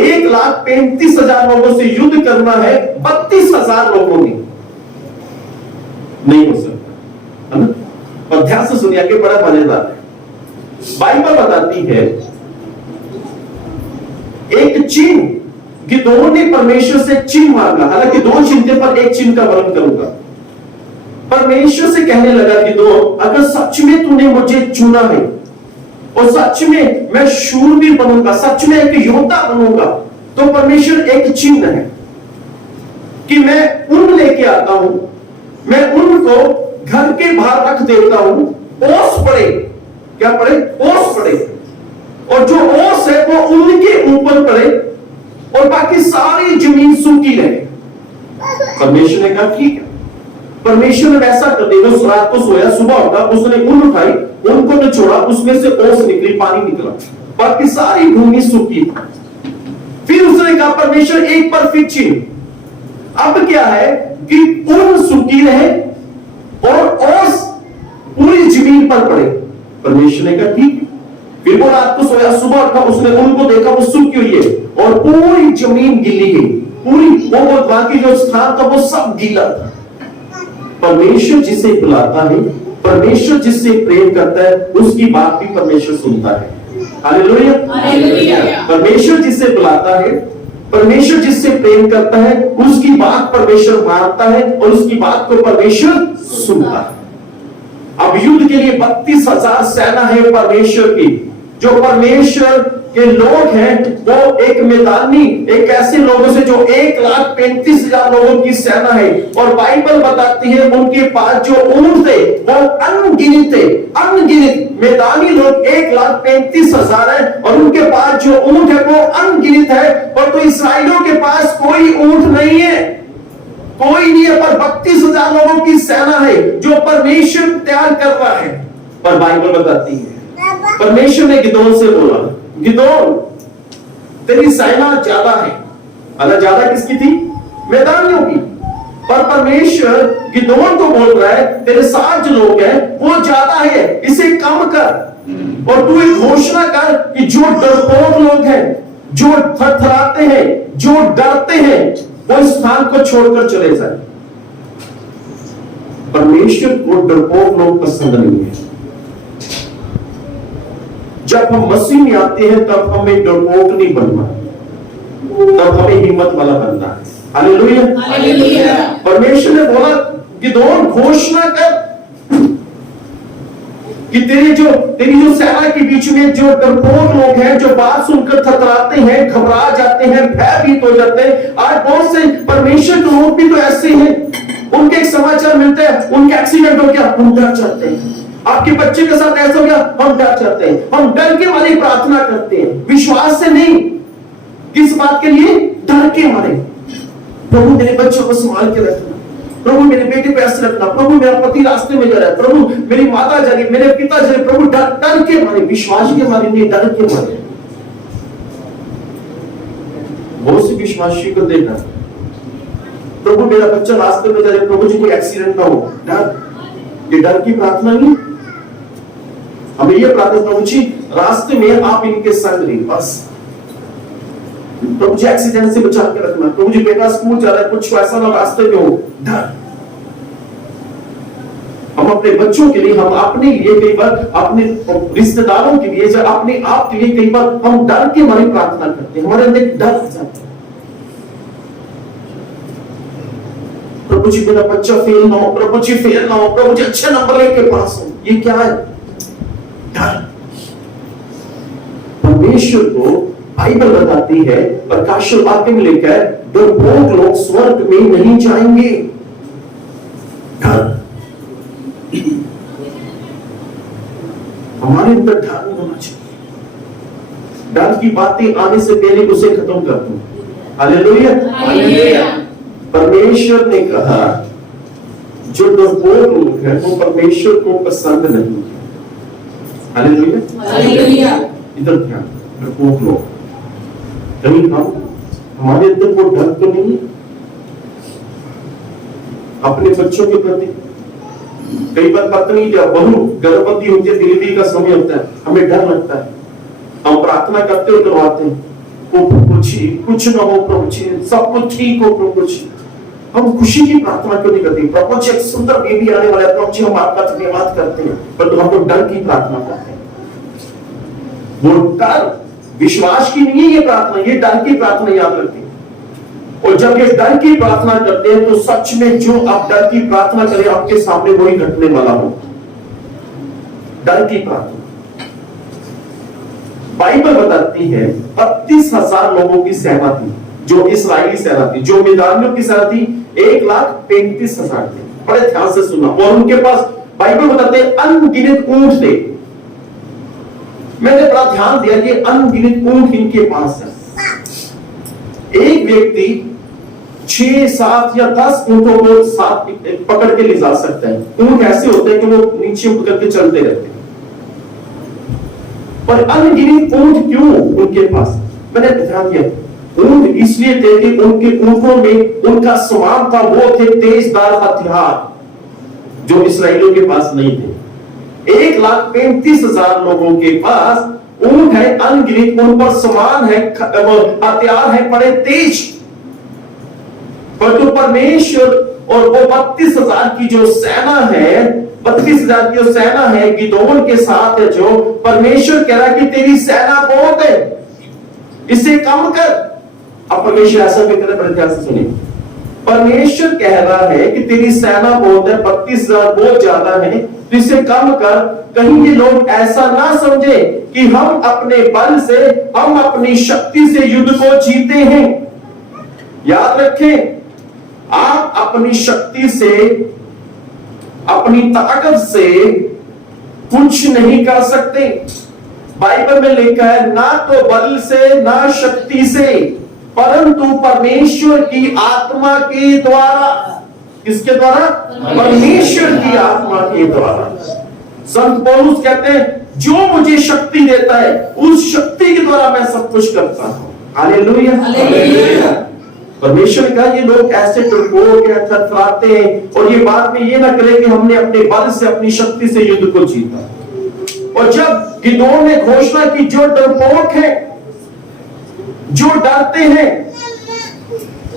1,35,000 लोगों से युद्ध करना है 32,000 लोगों ने, नहीं हो सकता, है ना? और ध्यान से सुनिए, आगे बड़ा मजेदार है। बाइबल बताती है एक चिन्ह, गिदोन ने परमेश्वर से चिन्ह मांगा। हालांकि 2 चिन्ह थे, पर एक चिन्ह का वर्णन करूंगा। परमेश्वर से कहने लगा गिदोन, अगर सच में तूने मुझे चुना है और सच में मैं शूरवीर बनूंगा, सच में एक योद्धा बनूंगा, तो परमेश्वर एक चिन्ह है कि मैं ऊन लेके आता हूं, मैं उनको घर के बाहर रख देता हूं, ओस पड़े, क्या पड़े? ओस पड़े, और जो ओस है वो उनके ऊपर पड़े और बाकी सारी जमीन सूखी रहे। परमेश्वर ने कहा ठीक है। परमेश्वर ने वैसा कर दिया। उस रात को सोया, सुबह उठा, उसने ऊन उठाई, उनको तो छोड़ा, उसमें से ओस निकली, पानी निकला, बाकी सारी भूमि सूखी। फिर उसने कहा परमेश्वर एक बार फिर चिन्ह, अब क्या है कि ऊन सूखी रहे और ओस पूरी जमीन पर पड़े। परमेश्वर ने कहा ठीक है। फिर वो रात को सोया, सुबह उठा, उसने उनको देखा, वो सूखी हुई है और पूरी जमीन गीली है, पूरी वो बाकी जो स्थान था वो सब गीला था। परमेश्वर जिसे बुलाता है, परमेश्वर जिससे प्रेम करता है, उसकी बात भी परमेश्वर सुनता है। Hallelujah, hallelujah. परमेश्वर जिसे बुलाता है, परमेश्वर जिससे प्रेम करता है, उसकी बात परमेश्वर मानता है और उसकी बात को परमेश्वर सुनता है। अब युद्ध के लिए 32,000 सेना है परमेश्वर की। जो परमेश्वर के लोग हैं वो एक मैदानी, एक ऐसे लोगों से जो 1,35,000 लोगों की सेना है। और बाइबल बताती है उनके पास जो ऊंट थे वो अनगिनत थे, अनगिनत। मैदानी लोग 1,35,000 है और उनके पास जो ऊंट है वो अनगिनत है। पर तो इसराइलियों के पास कोई ऊंट नहीं है, कोई नहीं है, पर 32,000 लोगों की सेना है जो परमेश्वर तैयार कर रहा है। पर बाइबल बताती है परमेश्वर ने गिदोन से बोला, गिदोन तेरी सेना ज्यादा है। अगर ज्यादा किसकी थी? मैदानियों की। पर परमेश्वर गिदोन को बोल रहा है तेरे साथ जो लोग हैं वो ज्यादा है, इसे कम कर। और तू एक घोषणा कर कि जो डरपोक लोग हैं, जो थरथराते हैं, जो डरते हैं, वो इस स्थान को छोड़कर चले जाए। परमेश्वर को डरपोक लोग पसंद नहीं है। जब हम मसीह में आते हैं तब हमें डरपोक नहीं बनना, तब हमें हिम्मत वाला बनना है। Hallelujah, hallelujah. परमेश्वर ने बोला गिदोन घोषणा कर कि तेरी जो सेना के बीच में जो डरपोक लोग हैं, जो बात सुनकर थरथराते हैं, घबरा जाते हैं, भयभीत हो जाते हैं। आज बहुत से परमेश्वर के लोग भी तो ऐसे हैं, उनके एक समाचार मिलते हैं, उनके एक्सीडेंट हो गया, हम डर जाते हैं। आपके बच्चे के साथ ऐसा हो गया, हम डर जाते हैं। हम डर के मारे प्रार्थना करते हैं, विश्वास से नहीं। किस बात के लिए? डर के मारे। प्रभु मेरे बच्चों को संभाल के रखना, प्रभु मेरे बेटे को ऐसे रखना, प्रभु मेरा पति रास्ते में जा रहा है, प्रभु मेरी माता जा रही, मेरे पिता जा रहे। प्रभु डर के मारे, विश्वास के मारे नहीं, डर के मारे। बहुत सी विश्वासी को देखा, प्रभु मेरा बच्चा रास्ते में जा रहा है, प्रभु जी कोई एक्सीडेंट ना हो। डर, ये डर की प्रार्थना नहीं। हमें ये प्रार्थना, प्रभु जी रास्ते में आप इनके संग रही, बस प्रभु जी एक्सीडेंट से बचा के रखना, प्रभु जी बेटा स्कूल जा रहा है, कुछ ऐसा ना रास्ते में हो। डर। हम अपने बच्चों के लिए, हम अपने लिए कई बार, अपने रिश्तेदारों के लिए, अपने आप के लिए कई बार हम डर के मारे प्रार्थना करते हैं, हमारे अंदर डर आ जाता है। प्रभु जी मेरा बच्चा फेल ना हो, प्रभु जी फेल ना हो, प्रभु जी अच्छे नंबर लेके पास हो। ये क्या है? डर। परमेश्वर को बाइबल बताती है, प्रकाश वाक्य में लिखा है डरपोक लोग स्वर्ग में नहीं जाएंगे। डर। हमारे अंदर डर नहीं होना चाहिए। डर की बातें आने से पहले उसे खत्म कर दो। Hallelujah, hallelujah. परमेश्वर ने कहा जो डरपोक लोग हैं वो परमेश्वर को पसंद नहीं है। Hallelujah, hallelujah. इधर ध्यान। डरपोक लोग। कहीं हमारे अंदर वो डर तो नहीं है अपने बच्चों के प्रति? कई बार पत्नी या बहू गर्भवती होती है, डिलीवरी का समय होता है, हमें डर लगता है, हम प्रार्थना करते हो करवाते हैं, ओ प्रभु जी कुछ न हो, प्रभु जी सब कुछ ठीक हो, प्रभु जी। हम खुशी की प्रार्थना क्यों नहीं करते? प्रभु जी एक सुंदर बेबी आने वाला है, प्रभु जी हम आपका धन्यवाद करते हैं, पर हम तो डर की प्रार्थना करते हैं। वो डर विश्वास की नहीं है ये प्रार्थना, ये डर की प्रार्थना, याद रखते हैं। और जब ये डर की प्रार्थना करते हैं तो सच में जो आप डर की प्रार्थना करें आपके सामने वही घटने वाला हो। डर की प्रार्थना बाइबल बताती है 32,000 लोगों की सेना थी, जो इस्राएली सेना थी, जो मिद्यानियों की सेना थी 1,35,000 थे। बड़े ध्यान से सुना। और उनके पास बाइबल बताते हैं अनगिनत ऊंट थे। मैंने बड़ा ध्यान दिया कि अनगिनत ऊंट इनके पास है। एक व्यक्ति 6, 7 या 10 ऊंटों को साथ पकड़ के ले जा सकता है। ऊंट ऐसे होते हैं कि वो नीचे उतर के चलते रहते हैं, पर अनगिनत ऊंट क्यों उनके पास? मैंने ध्यान दिया, ऊंट इसलिए थे कि उनके ऊंटों में उनका सामान था, वो थे तेजदार हथियार, जो इसराइलियों के पास नहीं थे। 1,35,000 लोगों के पास ऊंट है अनगिनत, उन पर सामान है, हथियार है बड़े तेज, पर जो परमेश्वर और वो 32,000 की जो सेना है, 32,000 की जो सेना है गिदोन के साथ है, जो परमेश्वर कह रहा है कि तेरी सेना बहुत है, इसे कम कर। अब परमेश्वर ऐसा भी करे, बड़े ध्यान से सुनिए। परमेश्वर कह रहा है कि तेरी सेना बहुत है, 32,000 बहुत ज्यादा है, तो इसे कम कर। कहीं ये लोग ऐसा ना समझे कि हम अपने बल से, हम अपनी शक्ति से युद्ध को जीते हैं। याद रखें, आप अपनी शक्ति से, अपनी ताकत से कुछ नहीं कर सकते। बाइबल में लिखा है ना तो बल से ना शक्ति से, परंतु परमेश्वर की आत्मा के द्वारा। किसके द्वारा? परमेश्वर की आत्मा के द्वारा। संत पौलुस कहते हैं जो मुझे शक्ति देता है उस शक्ति के द्वारा मैं सब कुछ करता हूं। हालेलुया। परमेश्वर का ये लोग ऐसे डरपोक के थरथराते हैं, और ये बात में ये ना करें कि हमने अपने बल से, अपनी शक्ति से युद्ध को जीता। और जब गिदोन ने घोषणा की जो डरपोक है, जो डरते हैं,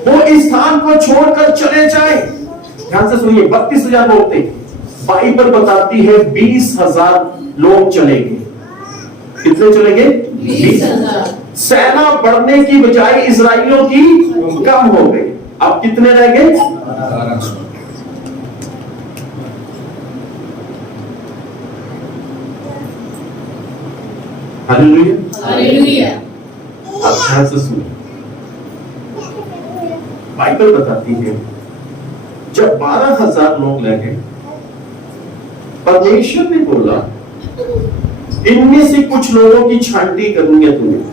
वो इस स्थान को छोड़कर चले जाएं। ध्यान से सुनिए, 32,000 लोग थे, बाइबल बताती है 20,000 लोग चलेंगे। कितने चलेंगे? 20,000। सेना बढ़ने की बजाय इजराइलियों की कम हो गई। अब कितने रह गए? 1200। हालेलुया। अब ध्यान से सुनिए, बाइबल बताती है जब 12,000 लोग रह गए, परमेश्वर ने बोला इनमें से कुछ लोगों की छांटी करूंगा तुम्हें,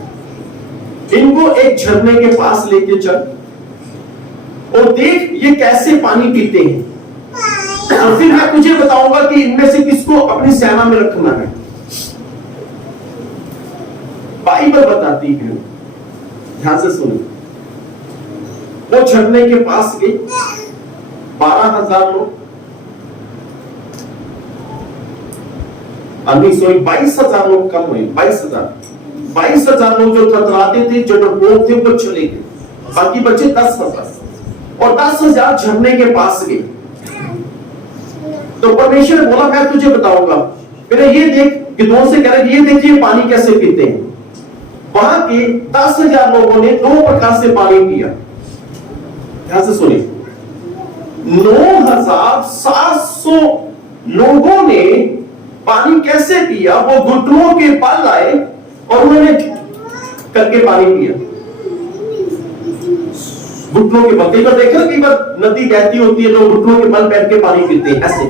इनको एक झरने के पास लेके चल और देख ये कैसे पानी पीते हैं, और फिर मैं तुझे बताऊंगा कि इनमें से किसको अपनी सेना में रखना है। बाइबल बताती है, ध्यान से सुनो, वो झरने के पास गए, 12,000 लोग, 22,000 लोग कम हुए, 22,000 लोग जो थरथराते थे, जो डरपोक थे, वो चले गए, बाकी बचे 10,000, और 10,000 झरने के पास गए। तो परमेश्वर ने बोला मैं तुझे बताऊंगा। फिर ये देख, गिदोन से कह रहे ये देखिए पानी कैसे पीते हैं। वहां के 10,000 लोगों ने 2 प्रकार से पानी पिया। ध्यान से सुनिए, 9,700 लोगों ने पानी कैसे पिया? वो घुटनों के बल आए और उन्होंने करके पानी पिया, घुटनों के बल। कई बार देखा, कई बार नदी बहती होती है, लोग घुटनों के बल बैठ के पानी पीते हैं ऐसे।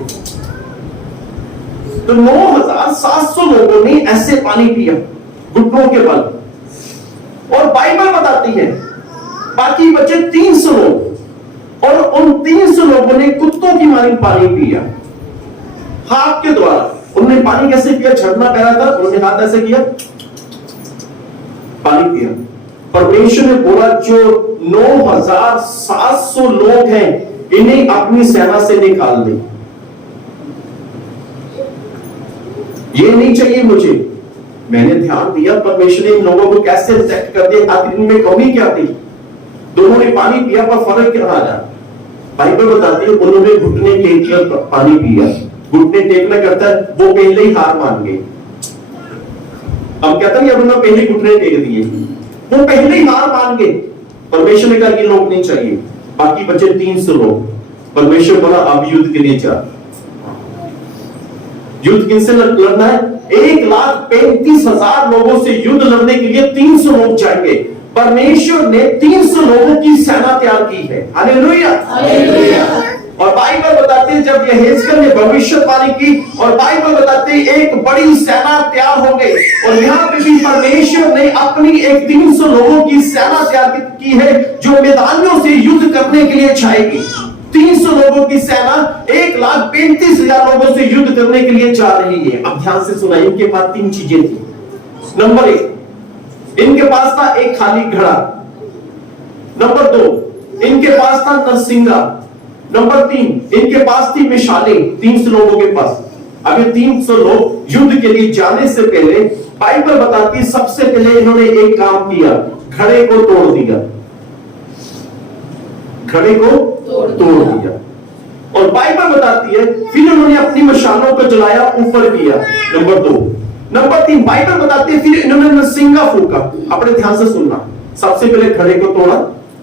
तो 9,700 लोगों ने ऐसे पानी पिया घुटनों के बल, और बाइबल बताती है बाकी बचे 300 लोग, और उन 300 लोगों ने कुत्तों की मानी पानी पिया, हाथ के द्वारा। उन्होंने पानी कैसे पिया? झरना बह रहा था, उन्होंने हाथ ऐसे किया, पानी पिया। परमेश्वर ने बोला जो 9,700 लोग हैं इन्हें अपनी सेना से निकाल दे। ये नहीं चाहिए मुझे। मैंने ध्यान दिया परमेश्वर ने इन लोगों को कैसे रिजेक्ट कर दिया, आखिर इनमें कमी क्या थी। दोनों ने पानी पिया पर फर्क क्या आया। बाइबल बताती है उन्होंने घुटने टेक कर पानी पिया। घुटने टेकना करता है वो पहले ही हार मान गए। अब कहता नहीं उन्होंने पहले ही घुटने टेक दिए, वो पहले ही हार मान गए। परमेश्वर ने कहा ये लोग नहीं चाहिए, बाकी बचे 300 लोग। परमेश्वर बोला अब युद्ध के लिए जा। युद्ध किनसे लड़ना है? 1,35,000 लोगों से युद्ध लड़ने के लिए 300 लोग जाएंगे। परमेश्वर ने 300 लोगों की सेना तैयार की है। हालेलुया। और बाइबल बताते हैं जब यहेजकेल ने भविष्यवाणी की और बाइबल बताते हैं एक बड़ी सेना तैयार हो गई। और यहाँ पे भी परमेश्वर ने अपनी एक 300 लोगों की सेना तैयार की है जो मैदानों से युद्ध करने के लिए जाएगी। 300 लोगों की सेना 1,35,000 लोगों से युद्ध करने के लिए जा रही है। अब ध्यान से सुना, इनके पास 3 चीजें थी। नंबर 1, इनके पास था एक खाली घड़ा। नंबर 2, इनके पास था नरसिंगा। नंबर 3, इनके पास थी मिशालें। 300 लोगों के पास। अब ये 300 लोग युद्ध के लिए जाने से पहले बाइबल बताती है सबसे पहले इन्होंने एक काम किया, घड़े को तोड़ दिया। घड़े को तोड़ दिया। और बाइबल बताती है फिर उन्होंने अपनी मशालों को जलाया, ऊपर किया। नंबर 2। नंबर 3, बाइबल बताती है फिर इन्होंने नरसिंगा फूका। अपने ध्यान से सुनना, सबसे पहले घड़े को तोड़ा,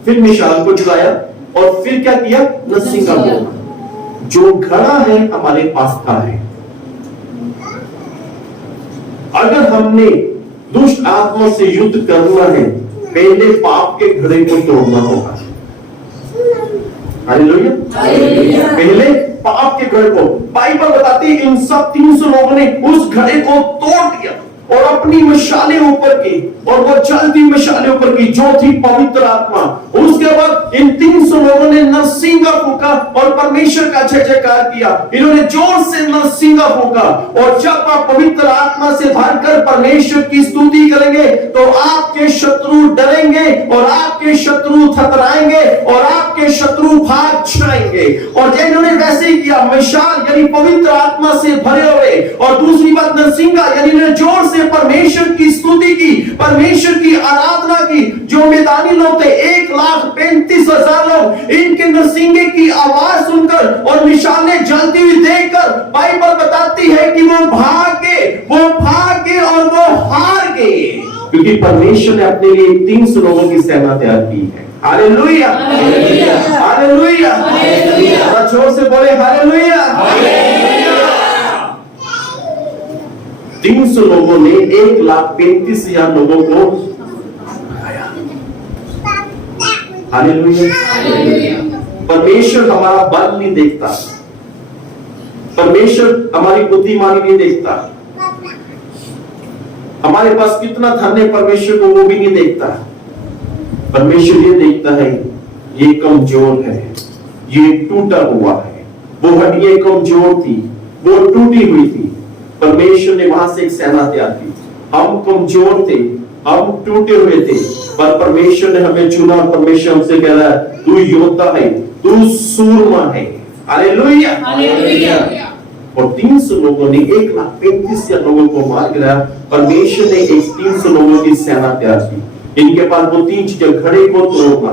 फिर मिशाल को जलाया और फिर क्या किया? नरसिंगा फूका। जो घड़ा है हमारे पास का है। अगर हमने दुष्ट आत्मा से युद्ध करना है पहले पाप के घड़े को तोड़ना होगा। हालेलुया। पहले पाप के घड़े को, बाइबल बताती है इन सब 300 लोगों ने उस घड़े को तोड़ दिया और अपनी मशालें ऊपर की और वो जलती मशालें ऊपर की जो थी पवित्र आत्मा। उसके बाद इन 300 लोगों ने नरसिंगा फूका और परमेश्वर का जय जयकार किया। इन्होंने जोर से नरसिंगा फूका। और जब आप पवित्र आत्मा से भरकर परमेश्वर की स्तुति करेंगे तो आपके शत्रु डरेंगे और आपके शत्रु थतराएंगे और आपके शत्रु भाग जाएंगे। और इन्होंने वैसे ही किया, मिशाल यानी पवित्र आत्मा से भरे हुए, और दूसरी बात नरसिंगा यानी इन्होंने जोर से परमेश्वर की स्तुति की, परमेश्वर की आराधना की। जो मैदानी लोग थे 1,35,000 लोग, इनके नरसिंगे की आवाज सुनकर और मिशालें जलती हुई देखकर बाइबल बताती है कि वो भागे और वो हार गए, क्योंकि परमेश्वर ने अपने लिए 300 लोगों की सेना तैयार की है। Hallelujah, hallelujah, hallelujah. जोर से बोले हालेलुया। 300 लोगों ने 1,35,000 लोगों को हराया। हालेलुया। परमेश्वर हमारा बल नहीं देखता, परमेश्वर हमारी बुद्धिमानी नहीं देखता, हमारे पास कितना धन है परमेश्वर को वो भी नहीं देखता। परमेश्वर ये देखता है ये कमजोर है, ये टूटा हुआ है। वो हड्डियां कमजोर थी, वो टूटी हुई थी। परमेश्वर ने वहां से एक सेना तैयार की। हम कमजोर थे, हम टूटे हुए थे, पर परमेश्वर ने हमें चुना। परमेश्वर हमसे कह रहा है तू योद्धा है, तू सूरमा है। Hallelujah, hallelujah. और 300 लोगों ने 1,35,000 लोगों को मार गिराया। परमेश्वर ने 300 लोगों की सेना तैयार की। इनके पास वो 3 चीजें, घड़े को तोड़ना।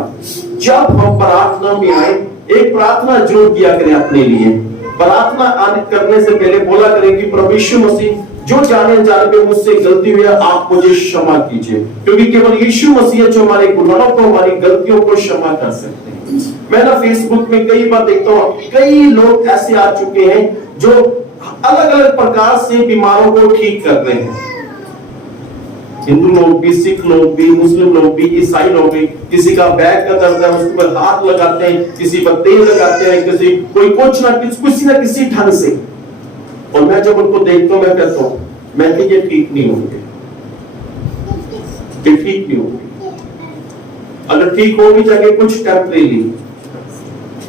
जब हम प्रार्थना में आए एक प्रार्थना जरूर किया करें अपने लिए। प्रार्थना करने से पहले बोला करें कि प्रभु यीशु मसीह जो जाने पे मुझसे गलती हुई है आप मुझे क्षमा कीजिए, क्योंकि केवल यीशु मसीह जो हमारे गुनाहों को, हमारी गलतियों को क्षमा कर सकते हैं। मैं ना फेसबुक में कई बार देखता हूँ कई लोग ऐसे आ चुके हैं जो अलग अलग प्रकार से बीमारों को ठीक कर रहे हैं। हिंदू लोग भी, सिख लोग भी, मुस्लिम लोग भी, ईसाई लोग भी। किसी का बैक का दर्द है उसके ऊपर हाथ लगाते हैं, किसी पर तेल लगाते हैं, कोई कुछ ना किसी ढंग से। और मैं जब उनको देखता हूं मैं कहता हूं मैं कि ये ठीक नहीं होंगे, ये ठीक नहीं होंगे। अगर ठीक हो भी जाएंगे कुछ टेम्परेरी,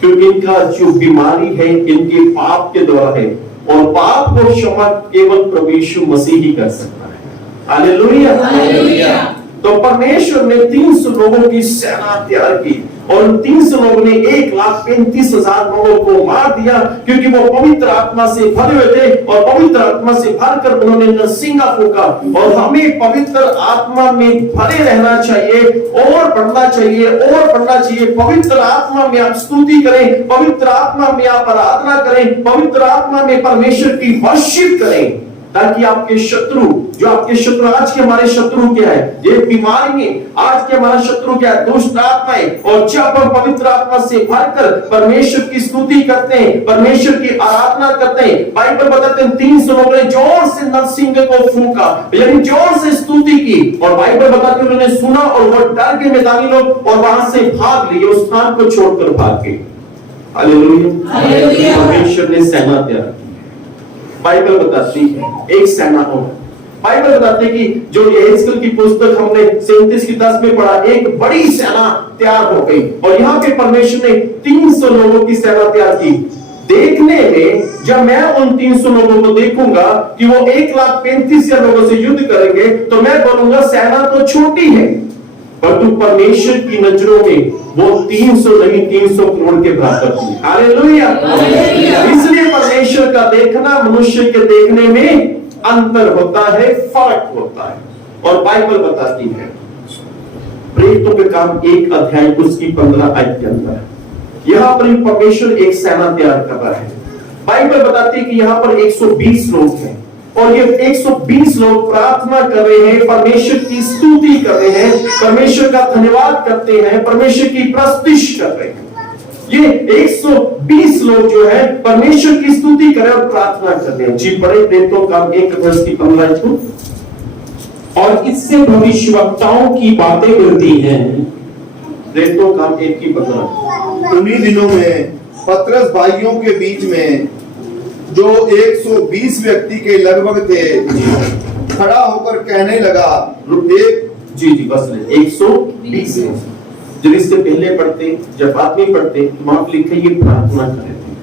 क्योंकि इनका जो बीमारी है इनके पाप के द्वारा है, और पाप को क्षमा केवल प्रभु यीशु मसीह ही कर सकता है। Hallelujah, hallelujah. तो परमेश्वर ने 300 लोगों की सेना तैयार की और उन 300 लोगों ने 1,35,000 लोगों को मार दिया, क्योंकि वो पवित्र आत्मा से भरे हुए थे और पवित्र आत्मा से भरकर उन्होंने नरसिंगा फूंका। और हमें पवित्र आत्मा में भरे रहना चाहिए और बढ़ना चाहिए और बढ़ना चाहिए। पवित्र आत्मा में आप स्तुति करें, पवित्र आत्मा में आप आराधना करें, पवित्र आत्मा में परमेश्वर की वर्शिप करें, ताकि आपके शत्रु, जो आपके शत्रु, आज के हमारे शत्रु क्या है? ये बीमारी है। आज के हमारा शत्रु क्या है? दुष्ट आत्माएं। और जब हम पवित्र आत्मा से भरकर परमेश्वर की स्तुति करते हैं, परमेश्वर की आराधना करते हैं, बाइबल बताते हैं 300 लोगों ने जोर से नरसिंह को फूंका, यानी जोर से स्तुति की। और बाइबल बताते हैं उन्होंने सुना और वो डर के मैदानी लोग और वहां से भाग लिए, उस स्थान को छोड़कर भाग गए। हालेलुया। परमेश्वर ने सेना तैयार की। बाइबल बताती है एक सेना हो। बाइबल बताती है कि जो यहेजकेल की पुस्तक हमने 37 की 10 में पढ़ा, एक बड़ी सेना तैयार हो गई और यहाँ पे परमेश्वर ने 300 लोगों की सेना तैयार की। देखने में जब मैं उन 300 लोगों को देखूंगा कि वो 1,35,000 लोगों से युद्ध करेंगे, तो मैं बोलूंगा सेना तो छोटी है, परंतु परमेश्वर की नजरों में वो 300 नहीं 300 करोड़ के बराबर थी। हालेलुया। इसलिए परमेश्वर का देखना मनुष्य के देखने में अंतर होता है, फर्क होता है। और बाइबल बताती है प्रेरितों के काम 1 अध्याय उसकी 15 आयत के अंदर यहां पर परमेश्वर एक सेना तैयार कर रहा है। बाइबल बताती है कि यहां पर 120 लोग हैं और ये 120 लोग प्रार्थना कर रहे हैं, परमेश्वर की स्तुति कर रहे हैं, परमेश्वर का धन्यवाद करते हैं, परमेश्वर की प्रस्तुति कर रहे हैं। ये 120 लोग जो है परमेश्वर की स्तुति कर रहे हैं और प्रार्थना कर रहे हैं। जी पढ़े प्रेरितों का 1 वर्ष की 15 को। और इससे भविष्यवक्ताओं की बातें मिलती हैं। प्रेरितों का 1 की 15। उन्हीं दिनों में पतरस भाइयों के बीच में जो 120 व्यक्ति के लगभग थे, खड़ा होकर कहने लगा, जी बस 120। जब इससे पहले पढ़ते, जब बाद में पढ़ते, तो वहां लिखा ये प्रार्थना कर रहे थे।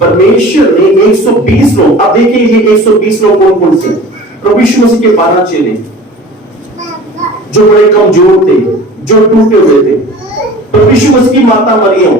परमेश्वर ने 120 लोग, अब देखिए ये 120 लोग कौन कौन से? प्रभु यीशु मसीह के 12 चेले, जो बड़े कमजोर थे, जो टूटे हुए थे। प्रभु यीशु मसीह की माता मरियम,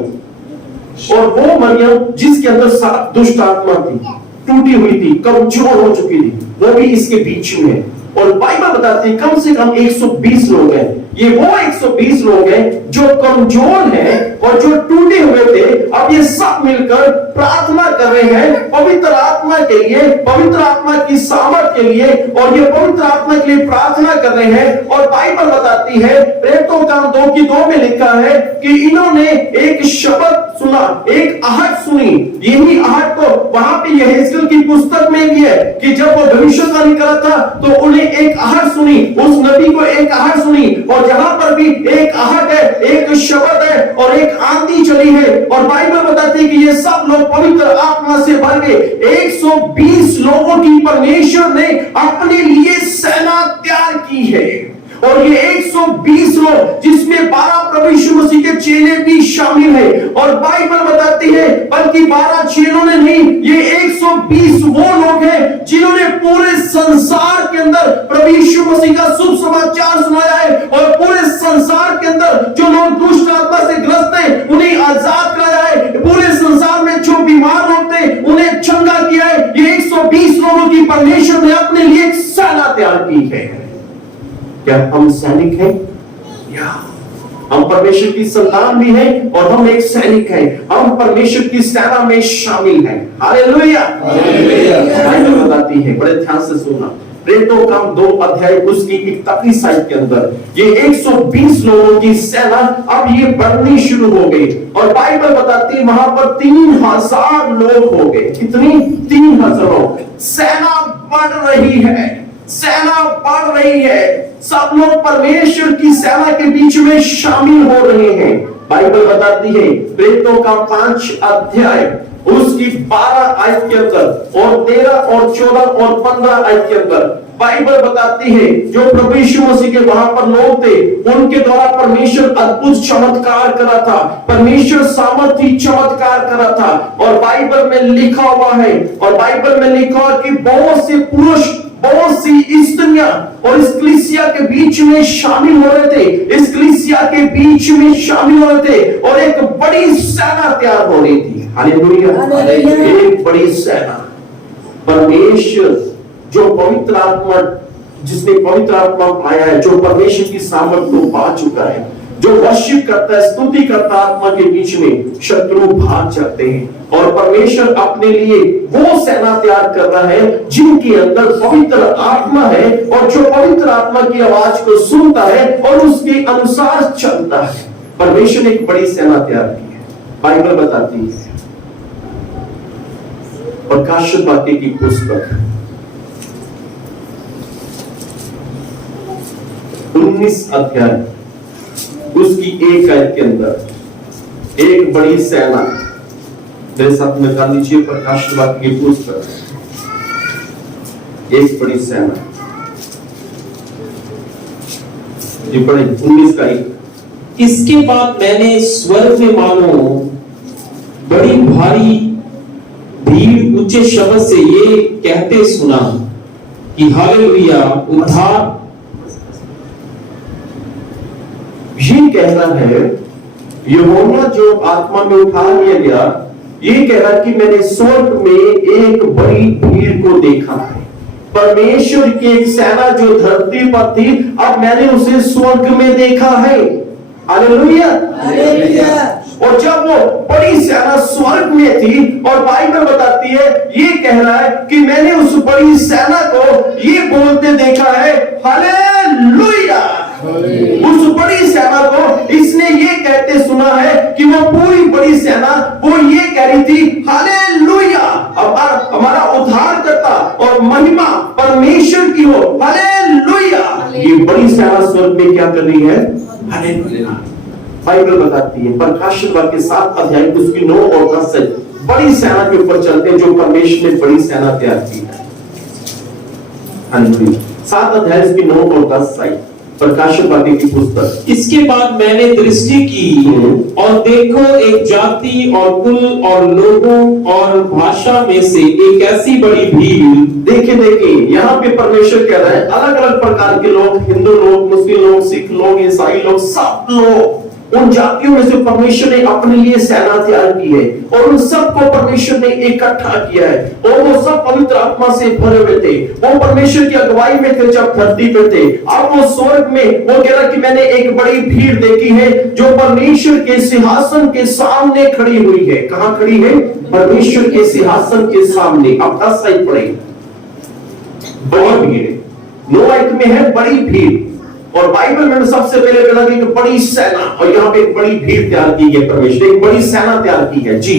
और वो मरियम जिसके अंदर 7 दुष्ट आत्मा थी, टूटी हुई थी, कमजोर हो चुकी थी, वो भी इसके बीच में है। और बाइबल बताती है कम से कम 120 लोग हैं। ये वो 120 लोग हैं जो कमजोर हैं और जो टूटे हुए थे। अब ये सब मिलकर प्रार्थना कर रहे हैं पवित्र आत्मा के लिए, पवित्र आत्मा की सामर्थ के लिए, और ये पवित्र आत्मा के लिए प्रार्थना कर रहे हैं। और बाइबल बताती है प्रेरितों का 2 की 2 में लिखा है कि इन्होंने एक शब्द सुना, एक आहट सुनी। यही आहट तो वहां पे यहेजकेल की पुस्तक में भी है कि जब वो भविष्यवाणी कर रहा था तो उन्हें एक आहट सुनी, उस नबी को एक आहट सुनी। और जहां पर भी एक आहट है, एक शब्द है और एक आंधी चली है। और बाइबल बताती है कि ये सब लोग पवित्र आत्मा से भर गए। 120 लोगों की परमेश्वर ने अपने लिए सेना तैयार की है। और ये 120 लोग जिसमें 12 प्रभु यीशु मसीह के चेले भी शामिल हैं। और बाइबल बताती है बल्कि 12 चेलों ने नहीं, ये 120 वो लोग हैं जिन्होंने पूरे संसार के अंदर प्रभु यीशु मसीह का शुभ समाचार सुनाया है। और पूरे संसार के अंदर जो लोग दुष्ट आत्मा से ग्रस्त हैं उन्हें आजाद कराया है। पूरे संसार में जो बीमार लोग थे उन्हें चंगा किया है। ये 120 लोगों की परमेश्वर ने अपने लिए एक सेना तैयार की है। क्या हम सैनिक हैं? या हम परमेश्वर की संतान भी हैं और हम एक सैनिक हैं। हम परमेश्वर की सेना में शामिल हैं। हालेलुया। बाइबल बताती है, बड़े ध्यान से सुनना, प्रेरितों का 2 अध्याय उसकी 31 आयत के अंदर ये 120 लोगों की सेना अब ये बढ़नी शुरू हो गई। और बाइबल बताती है वहां पर 3000 लोग हो गए। कितनी? 3000 लोग। सेना बढ़ रही है, सेना बढ़ रही है। सब लोग परमेश्वर की सेना के बीच में शामिल हो रहे हैं। बाइबल बताती है प्रेरितों का 5 अध्याय उसकी 12 आयत के अंदर और 13 और 14 और 15 आयत के अंदर बाइबल बताती है जो प्रभु यीशु मसीह के वहां पर लोग थे उनके द्वारा परमेश्वर अद्भुत चमत्कार करा था, परमेश्वर सामर्थी चमत्कार करा था। और बाइबल में लिखा हुआ है, और बाइबल में लिखा हुआ कि बहुत से पुरुष, बहुत सी स्त्रियां और इस कलीसिया के बीच में शामिल हो रहे थे, इस कलीसिया के बीच में शामिल हो रहे थे और एक बड़ी सेना तैयार हो रही थी। हालेलुया। एक बड़ी सेना। परमेश्वर जो पवित्र आत्मा, जिसने पवित्र आत्मा पाया है, जो परमेश्वर की सामर्थ को पा चुका है, जो वर्शिप करता है, स्तुति करता आत्मा के बीच में शत्रु भाग जाते हैं और परमेश्वर अपने लिए वो सेना तैयार कर रहा है जिनके अंदर पवित्र आत्मा है और जो पवित्र आत्मा की आवाज को सुनता है और उसके अनुसार चलता है। परमेश्वर ने एक बड़ी सेना तैयार की है। बाइबल बताती है, प्रकाशित वाक्य की पुस्तक 19 अध्याय उसकी एक आयत के अंदर एक बड़ी सेना, मेरे साथ में कर लीजिए प्रकाशित वाक्य की पुस्तक, एक बड़ी सेना, ये पढ़े 19 का 1। इसके बाद मैंने स्वर्ग में मानो बड़ी भारी भीड़ ऊंचे शब्द से ये कहते सुना कि हालेलुया, उद्धार। ये कहना है, यूहन्ना जो आत्मा में उठा लिया गया, ये कह रहा कि मैंने स्वर्ग में एक बड़ी भीड़ को देखा है। परमेश्वर की एक सेना जो धरती पर थी, अब मैंने उसे स्वर्ग में देखा है। हालेलुया। और जब वो बड़ी सेना स्वर्ग में थी और बाइबल बताती है, ये कह रहा है कि मैंने उस बड़ी सेना को ये बोलते देखा है, हालेलुया। उस बड़ी सेना को इसने ये कहते सुना है कि वो पूरी बड़ी सेना वो ये कह रही थी, हालेलुया, हमारा उद्धारकर्ता और महिमा परमेश्वर की हो, हालेलुया। ये बड़ी सेना स्वर्ग में क्या कर रही है? हालेलुया। बाइबल बताती है, प्रकाशित वाक्य 7 अध्याय उसकी 9 और 10 से बड़ी सेना के ऊपर चलते हैं जो परमेश्वर ने बड़ी सेना तैयार की है। हालेलुया। 7 अध्याय उसकी 9 और 10 से प्रकाशित वाक्य की पुस्तक। इसके बाद मैंने दृष्टि की और देखो एक जाति और कुल और लोगों और भाषा में से एक ऐसी बड़ी भीड़। देखिए यहाँ पे परमेश्वर कह रहा है, अलग अलग प्रकार के लोग, हिंदू लोग, मुस्लिम लोग, सिख लोग, ईसाई लोग, सब लोग, उन जातियों में से परमेश्वर ने अपने लिए सेना तैयार की है और उन सबको परमेश्वर ने इकट्ठा किया है और वो सब पवित्र आत्मा से भरे हुए थे। वो परमेश्वर की अगुवाई में थे जब धरती पे थे। अब वो स्वर्ग में वो कह रहा कि मैंने एक बड़ी भीड़ देखी है जो परमेश्वर के सिंहासन के सामने खड़ी हुई है। कहां खड़ी है? परमेश्वर के सिंहासन के सामने। अब 10 साइड पड़े, बड़ी भीड़, 9 आयत में है बड़ी भीड़ और बाइबल में सबसे पहले बोला कि एक बड़ी सेना, और यहाँ पे एक बड़ी भीड़ तैयार की है। परमेश्वर एक बड़ी सेना तैयार की है जी,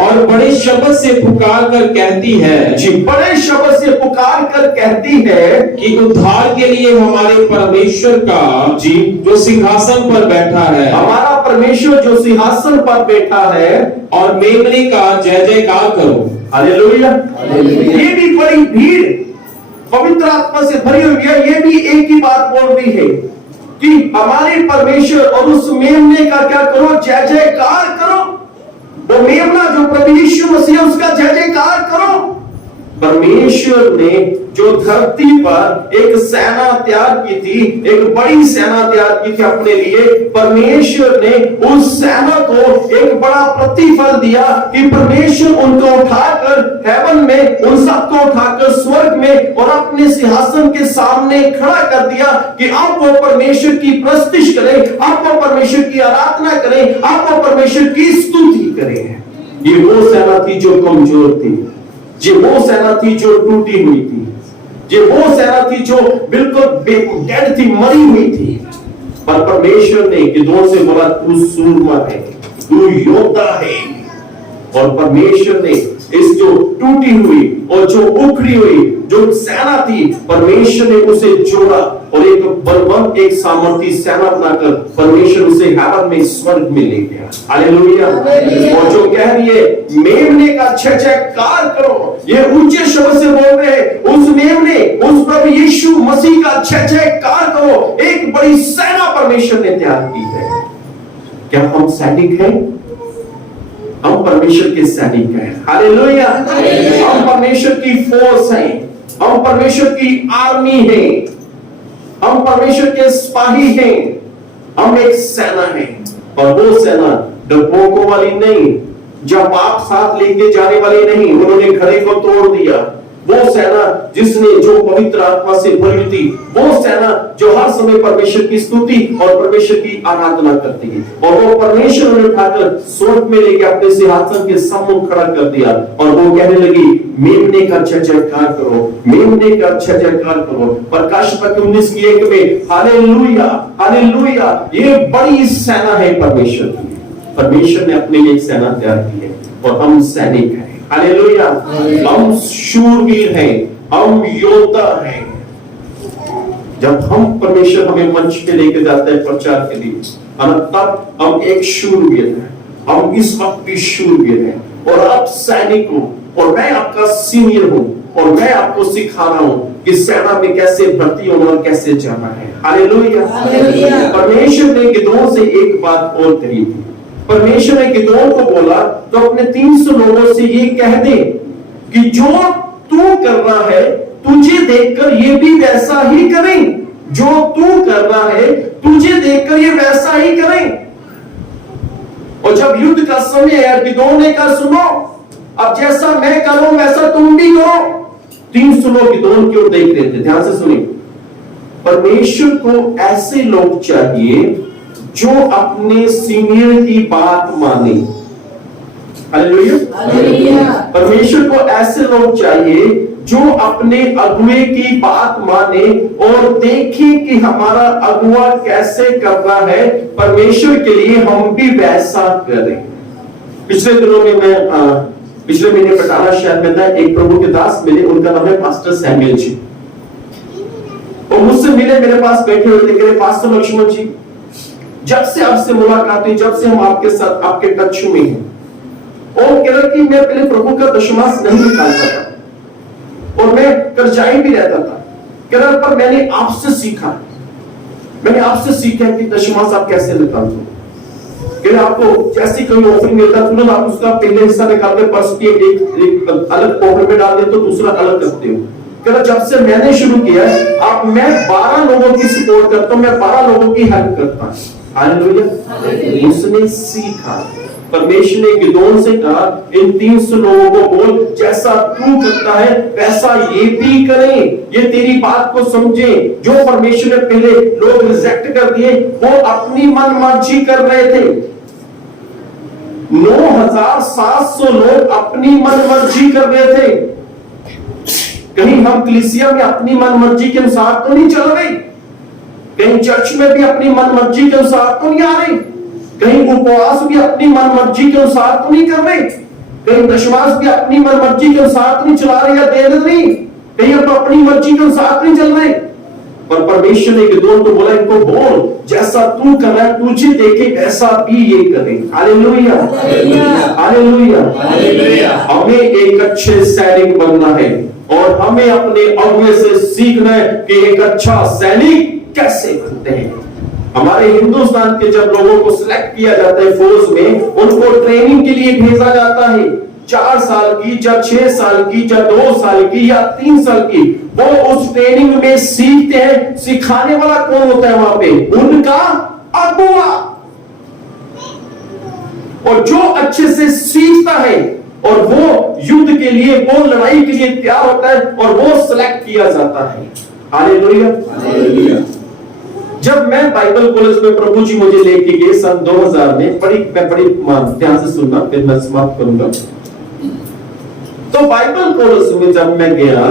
और बड़े शब्द से पुकार कर कहती है जी, बड़े शब्द से पुकार कर कहती है कि उद्धार के लिए हमारे परमेश्वर का जी, जो सिंहासन पर बैठा है, हमारा परमेश्वर जो सिंहासन पर बैठा है, और मेमने का जय जयकार करो। हालेलुया। ये भी बड़ी भीड़ पवित्र आत्मा से भरी हुई है। ये भी एक ही बात बोल रही है कि हमारे परमेश्वर और उस मेमने का क्या करो? जय जयकार करो। वो मेमना जो प्रभु यीशु मसीह है उसका जय जयकार करो। परमेश्वर ने जो धरती पर एक सेना तैयार की थी, एक बड़ी सेना तैयार की थी अपने लिए, परमेश्वर ने उस सेना को एक बड़ा प्रतिफल दिया कि परमेश्वर उनको उठाकर हेवन में, उन सबको उठाकर स्वर्ग में और अपने सिंहासन के सामने खड़ा कर दिया कि आप वो परमेश्वर की प्रस्तुति करें, आप वो परमेश्वर की आराधना करें, आप वो परमेश्वर की स्तुति करें। ये वो सेना थी जो कमजोर थी, ये वो सेना थी जो टूटी हुई थी, ये वो सेना थी जो बिल्कुल डेड थी, मरी हुई थी। पर परमेश्वर ने गिदोन से बोला, तू सूरमा है, तू योद्धा है। और परमेश्वर ने इस जो टूटी हुई और जो उखड़ी हुई जो सेना थी, परमेश्वर ने उसे जोड़ा और एक बलवंत, एक सामर्थी सेना बनाकर परमेश्वर उसे हेवन में, स्वर्ग में ले गया। हालेलुया। और जो कह रही है मेमने का जय जयकार करो, ये ऊंचे शब्द से बोल रहे हैं, उस मेमने, उस प्रभु यीशु मसीह का जय जयकार करो। एक बड़ी सेना परमेश्वर ने तैयार की है। क्या हम सैनिक हैं? हम परमेश्वर के सैनिक हैं। हालेलुया। हम परमेश्वर की फोर्स हैं, हम परमेश्वर की आर्मी हैं। हम परमेश्वर के सिपाही हैं, हम एक सेना है, और वो सेना डरपोकों वाली नहीं, जब पाप साथ लेके जाने वाली नहीं, उन्होंने घड़े को तोड़ दिया। वो सेना जिसने जो पवित्र आत्मा से भरी थी, वो सेना जो हर समय परमेश्वर की स्तुति और परमेश्वर की आराधना करती है, और वो परमेश्वर ने उठाकर स्वर्ग में लेके अपने सिंहासन के सम्मुख खड़ा कर दिया, और वो कहने लगी मेमने का जय जयकार करो, मेमने का जय जयकार करो। प्रकाशित वाक्य 19:1 में हालेलुया हालेलुया, ये बड़ी सेना है परमेश्वर की। परमेश्वर ने अपने लिए एक सेना तैयार की है, और हम सैनिक हैं। हालेलुया, हम शूरवीर हैं, हम योद्धा हैं। जब हम परमेश्वर हमें मंच पे लेके जाते हैं प्रचार के लिए, तब हम एक शूरवीर हैं, हम इस वक्त भी शूरवीर हैं, और आप सैनिक हो, और मैं आपका सीनियर हूं, और मैं आपको सिखा रहा हूं कि सेना में कैसे भर्ती होना और कैसे जाना है। हालेलुया। परमेश्वर ने गिदोन से एक बात और कही थी। परमेश्वर ने गिदोन को बोला तो अपने 300 लोगों से ये कह दे कि जो तू कर रहा है, तुझे देखकर ये भी वैसा ही करें। जो तू कर रहा है, तुझे देखकर ये वैसा ही करें। और जब युद्ध का समय है, गिदोन ने कहा सुनो, अब जैसा मैं करूं वैसा तुम भी करो। 300 लोग गिदोन की ओर देख रहे थे। ध्यान से सुनिए, परमेश्वर को ऐसे लोग चाहिए जो अपने सीनियर की बात माने। हालेलुया। परमेश्वर को ऐसे लोग चाहिए जो अपने अगुए की बात माने और देखे कि हमारा अगुआ कैसे कर रहा है, परमेश्वर के लिए हम भी वैसा करें। पिछले दिनों में मैं पिछले महीने पटाना शहर में था, एक प्रभु के दास मिले, उनका नाम है पास्टर सैमुअल जी। और मुझसे मिले, मेरे पास बैठे हुए थे, कह रहे पास्टर लक्ष्मण जी, जब से आपसे मुलाकात हुई, जब से हम आपके साथ आपके टच में हैं, और कह रहा कि मैं पहले प्रभु का दशमांश नहीं निकालता था, और मैं कर्जाई भी रहता था। कह रहा पर मैंने आपसे सीखा, कि दशमांश आप कैसे निकालते हो। कह रहा आपको जैसी कोई ऑफरिंग मिलता है, तुरंत आप उसका पहले हिस्सा निकाल के पर्स की एक अलग पॉकेट में डाल देते हो, दूसरा अलग करते हो। कह रहा जब से मैंने शुरू किया है, अब मैं 12 लोगों की सपोर्ट करता हूं, मैं 12 लोगों की हेल्प करता हूं। हालेलुया। उसने सीखा। परमेश्वर ने गिदोन से कहा इन 300 लोगों को बोल, जैसा तू करता है वैसा ये भी करें, ये तेरी बात को समझे। जो परमेश्वर ने पहले लोग रिजेक्ट कर दिए, वो अपनी मनमर्जी कर रहे थे। 9700 लोग अपनी मनमर्जी कर रहे थे। कहीं हम कलीसिया में अपनी मनमर्जी के अनुसार तो नहीं चल रहे, कहीं चर्च में भी अपनी मनमर्जी के अनुसार तो नहीं आ रहे, कहीं उपवास भी अपनी मनमर्जी के अनुसार तो नहीं कर रहे, कहीं दशमांश भी अपनी मनमर्जी के अनुसार तो नहीं चला रहे या दे नहीं, कहीं हम अपनी मर्जी के अनुसार तो नहीं चल रहे। पर परमेश्वर ने गिदोन को बोला, इनको बोल जैसा तू कर रहा है, तुझे देखे ऐसा भी ये करे। Hallelujah hallelujah. हमें एक अच्छे सैनिक बनना है, और हमें अपने अगुए से सीखना है कि एक अच्छा सैनिक कैसे बनते हैं। हमारे हिंदुस्तान के जब लोगों को सिलेक्ट किया जाता है फौज में, उनको ट्रेनिंग के लिए भेजा जाता है। 4 साल की, या 6 साल की, या 2 साल की, या 3 साल की, वो उस ट्रेनिंग में सीखते हैं। सिखाने वाला कौन होता है वहां पे? उनका अगुआ। और जो अच्छे से सीखता है और वो युद्ध के लिए, वो लड़ाई के लिए तैयार होता है, और वो सिलेक्ट किया जाता है। हालेलुया। जब मैं बाइबल कॉलेज में प्रभु जी मुझे लेके गए सन 2000 में, बड़ी ध्यान से सुनना, फिर मैं समाप्त करूंगा। तो बाइबल कॉलेज में जब मैं गया,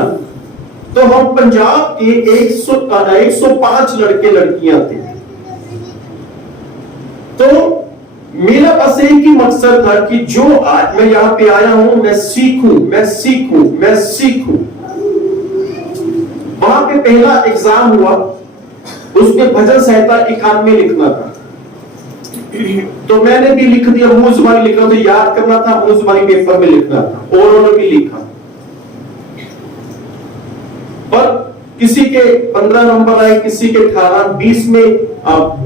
तो हम पंजाब के 105 लड़के लड़कियां थे। तो मेरा बस एक ही मकसद था कि जो आज मैं यहां पे आया हूं, मैं सीखूं। वहां पे पहला एग्जाम हुआ, उसमें भजन संहिता 91 लिखना था। तो मैंने भी लिख दिया, मुंह जुबानी लिखना, तो याद करना था, मुंह जुबानी पेपर में लिखना था, और उन्होंने भी लिखा। पर किसी के 15 नंबर आए, किसी के 18, 20 में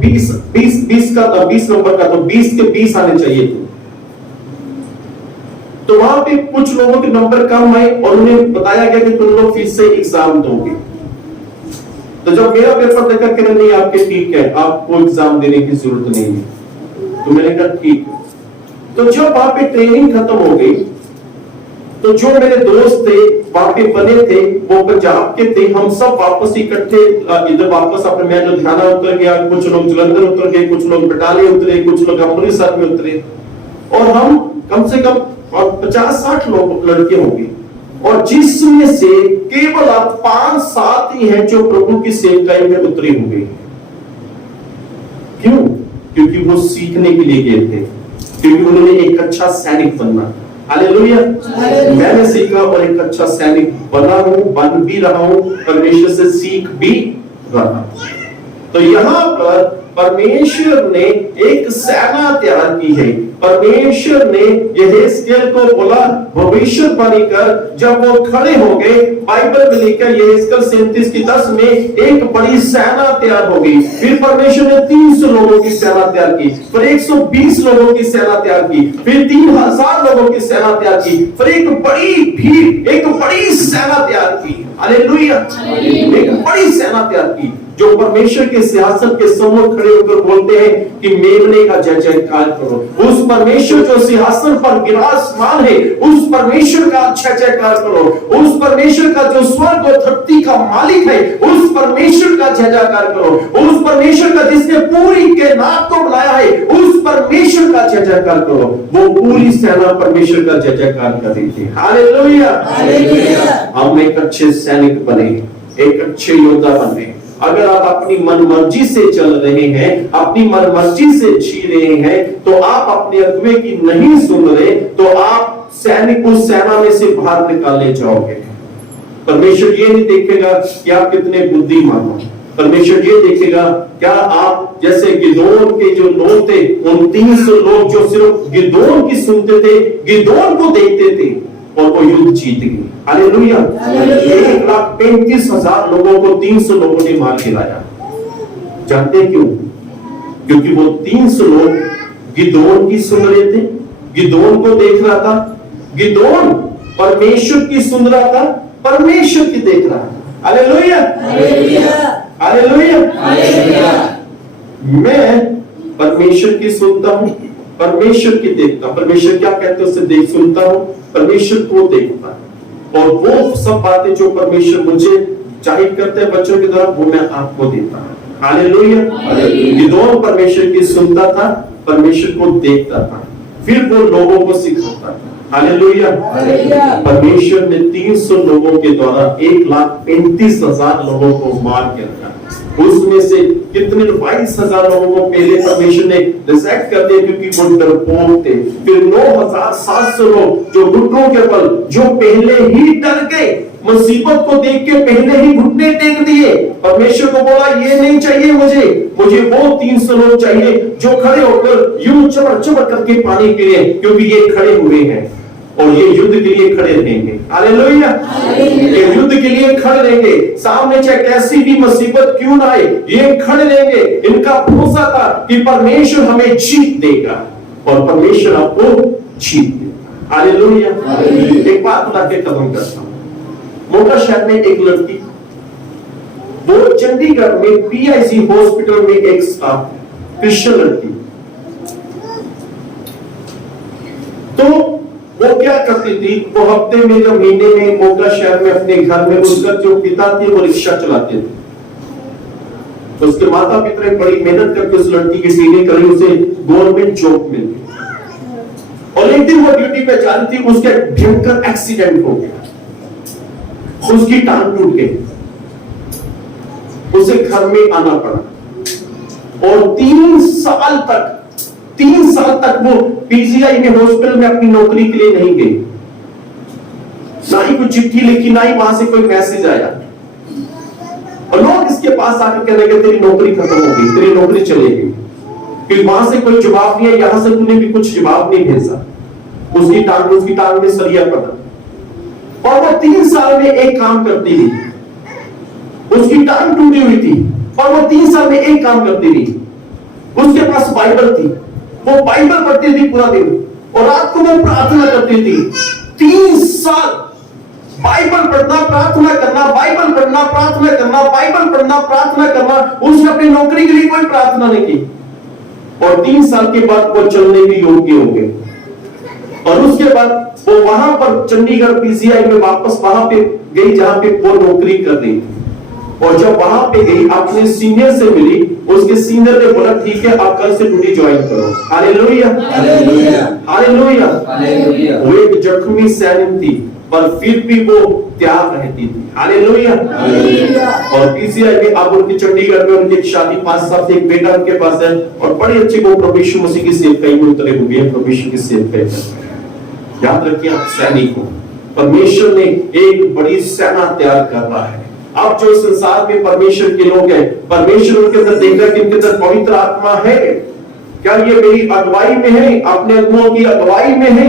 20 नंबर का, तो 20 के 20 आने चाहिए थे। तो वहां पे कुछ लोगों के नंबर कम आए, और उन्हें बताया गया कि तुम लोग फिर से एग्जाम दोगे। तो जब मेरा पेपर देखा कि नहीं आपके ठीक है, आपको एग्जाम देने की जरूरत नहीं है, तो मैंने कहा ठीक है। तो जब वहां पे ट्रेनिंग खत्म हो गई तो जो मेरे दोस्त थे वहां पे बने थे वो पंजाब के थे, हम सब वापस इकट्ठे इधर वापस अपने, मैं लुधियाना उतर गया, कुछ लोग जलंधर उतर गए, कुछ लोग बटाले उतरे, कुछ लोग अमृतसर में उतरे, और हम कम से कम 50-60 लोग लड़के होंगे, और जिसमें से केवल आप 5-7 ही हैं जो प्रभु की सेवकाई में उतरे हुए। क्यों? क्योंकि वो सीखने के लिए गए थे, क्योंकि उन्होंने एक अच्छा सैनिक बनना। हालेलुया। मैंने सीखा और एक अच्छा सैनिक बना हूं, बन भी रहा हूं, परमेश्वर से सीख भी रहा। तो यहां पर परमेश्वर ने एक सेना तैयार की है। परमेश्वर ने यहेजकेल को बोला भविष्यवाणी कर, जब वो खड़े हो गए, बाइबल में लिखा यहेजकेल 37:10 में एक बड़ी सेना तैयार हो गई। फिर परमेश्वर ने 300 लोगों की सेना तैयार की, फिर 120 लोगों की सेना तैयार की, फिर 3000 लोगों की सेना तैयार की, फिर एक बड़ी भीड़, एक बड़ी सेना तैयार की। हालेलुया। एक बड़ी सेना तैयार की जो परमेश्वर के सिंहासन के सम्मुख खड़े होकर बोलते हैं कि मेमने का जय जयकार करो। उस परमेश्वर जो सिंहासन पर विराजमान है, उस परमेश्वर का जय जयकार करो। उस परमेश्वर का जो स्वर्ग और धरती का मालिक है, उस परमेश्वर का जय जयकार करो। उस परमेश्वर का जिसने पूरी कायनात को बनाया है, उस परमेश्वर का जय जयकार करो। वो पूरी सेना परमेश्वर का जय जयकार कर रही थी। हालेलुया। हम एक अच्छे सैनिक बने, एक अच्छे योद्धा बने। अगर आप अपनी मन मर्जी से चल रहे हैं, अपनी मन मर्जी से जी रहे हैं, तो आप अपने अगुवे की नहीं सुन रहे, तो आप सैनिक उस सेना में से बाहर निकाले जाओगे। परमेश्वर ये नहीं देखेगा कि आप कितने बुद्धिमान हो। परमेश्वर ये देखेगा क्या आप जैसे गिदोन के जो लोग थे, उन 300 लोग जो सिर्फ गिदोन की सुनते थे, गिदोन को देखते थे, और वो युद्ध जीत गई। हालेलुया। 1,35,000 लोगों को 300 लोगों ने मार गिराया। जानते क्यों? क्योंकि वो 300 लोग गिदोन की सुन रहे थे, गिदोन को देख रहा था। गिदोन परमेश्वर की सुन रहा था, परमेश्वर की देख रहा था। हालेलुया। हालेलुया। मैं परमेश्वर की सुनता हूं, परमेश्वर की देखता हूं। परमेश्वर क्या कहते हैं उसे देख सुनता हूं, परमेश्वर को देखता है, और वो सब बातें जो परमेश्वर मुझे जाहिर करते हैं बच्चों के द्वारा, वो मैं आपको देता हूं। हालेलुया। गिदोन परमेश्वर की सुनता था, परमेश्वर को देखता था, फिर वो लोगों को सिखाता था। हालेलुया। परमेश्वर ने 300 लोगों के द्वारा 1,35,000 लोगों को मार के रखा। उसमें से कितने 22,000 लोगों को पहले परमेश्वर ने रिजेक्ट कर दिया क्योंकि वो डरपोक थे। फिर 9,700 लोग जो घुटनों के बल, जो पहले ही डर गए, मुसीबत को देख के पहले ही घुटने टेक दिए। परमेश्वर को बोला ये नहीं चाहिए मुझे वो 300 लोग चाहिए जो खड़े होकर यूं चमक चमक करके पानी पिए, क्योंकि ये खड़े हुए हैं और ये युद्ध के लिए खड़े रहेंगे। हालेलुया। ये युद्ध के लिए खड़े रहेंगे, सामने चाहे कैसी भी मुसीबत क्यों ना आए, ये खड़े रहेंगे। इनका भरोसा था कि परमेश्वर हमें जीत देगा, और परमेश्वर आपको जीत देगा। हालेलुया। एक बात बता के खत्म करता हूं। मोगा शहर में एक लड़की, वो चंडीगढ़ में पीआईसी हॉस्पिटल में एक स्टाफ क्रिश्चियन लड़की, तो वो क्या करती थी, वो हफ्ते में जब महीने में मोगा शहर में अपने घर में, उसका जो पिता थे वो रिक्शा चलाते थे, तो उसके माता पिता ने बड़ी मेहनत करके उस लड़की की ट्रेनिंग करी, उसे गवर्नमेंट जॉब मिल गई। और एक दिन वो ड्यूटी पे जा रही थी, उसके भयंकर एक्सीडेंट हो गया, उसकी टांग टूट गई, उसे घर में आना पड़ा, और 3 साल तक वो पीजीआई में हॉस्पिटल में अपनी नौकरी के लिए नहीं गई। ना ही कोई चिट्ठी लिखी, ना ही वहां से कोई मैसेज आया, और लोग इसके पास आकर कहने लगे तेरी नौकरी खत्म हो गई, तेरी नौकरी चली गई, फिर वहां से कोई जवाब नहीं है, यहां से तूने भी कुछ जवाब नहीं भेजा। उसकी टांग में सरिया पड़ा, और वो 3 साल में एक काम करती रही। उसकी टांग टूटी हुई थी, और वो 3 साल में एक काम करती रही। उसके पास बाइबल थी, वो बाइबल पढ़ती थी पूरा दिन, और रात को वो प्रार्थना करती थी। 3 साल बाइबल पढ़ना, प्रार्थना करना, बाइबल पढ़ना, प्रार्थना करना, बाइबल पढ़ना, प्रार्थना करना। उसने अपनी नौकरी के लिए कोई प्रार्थना नहीं की और 3 साल के बाद वो चलने के योग्य हो गए। और उसके बाद वो वहां पर चंडीगढ़ पीजीआई में वापस वहां पे गई जहां पे वो नौकरी कर रही थी। और जब वहां पे गई अपने सीनियर से मिली, उसके सीनियर ने बोला ठीक है आप कल से ड्यूटी ज्वाइन करो। Hallelujah, hallelujah, hallelujah, hallelujah. वो एक जख्मी सैनिक थी पर फिर भी वो त्याग रहती थी। Hallelujah, hallelujah. और पीसीआई में अब उनकी चंडीगढ़ में उनकी शादी 5 साल से एक बेटा उनके पास है और बड़ी अच्छी वो प्रभु यीशु मसीह की सेवकाई में उतरे हुए हैं, प्रभु यीशु की सेवकाई में। याद रखिए आप सैनिक हो, परमेश्वर ने एक बड़ी सेना तैयार कर रहा है। अब जो संसार में परमेश्वर के लोग हैं, परमेश्वर उनके अंदर देख रहा है कि इनके अंदर पवित्र आत्मा है। क्या ये मेरी अगुवाई में है, अपने अगुओं की अगुवाई में है?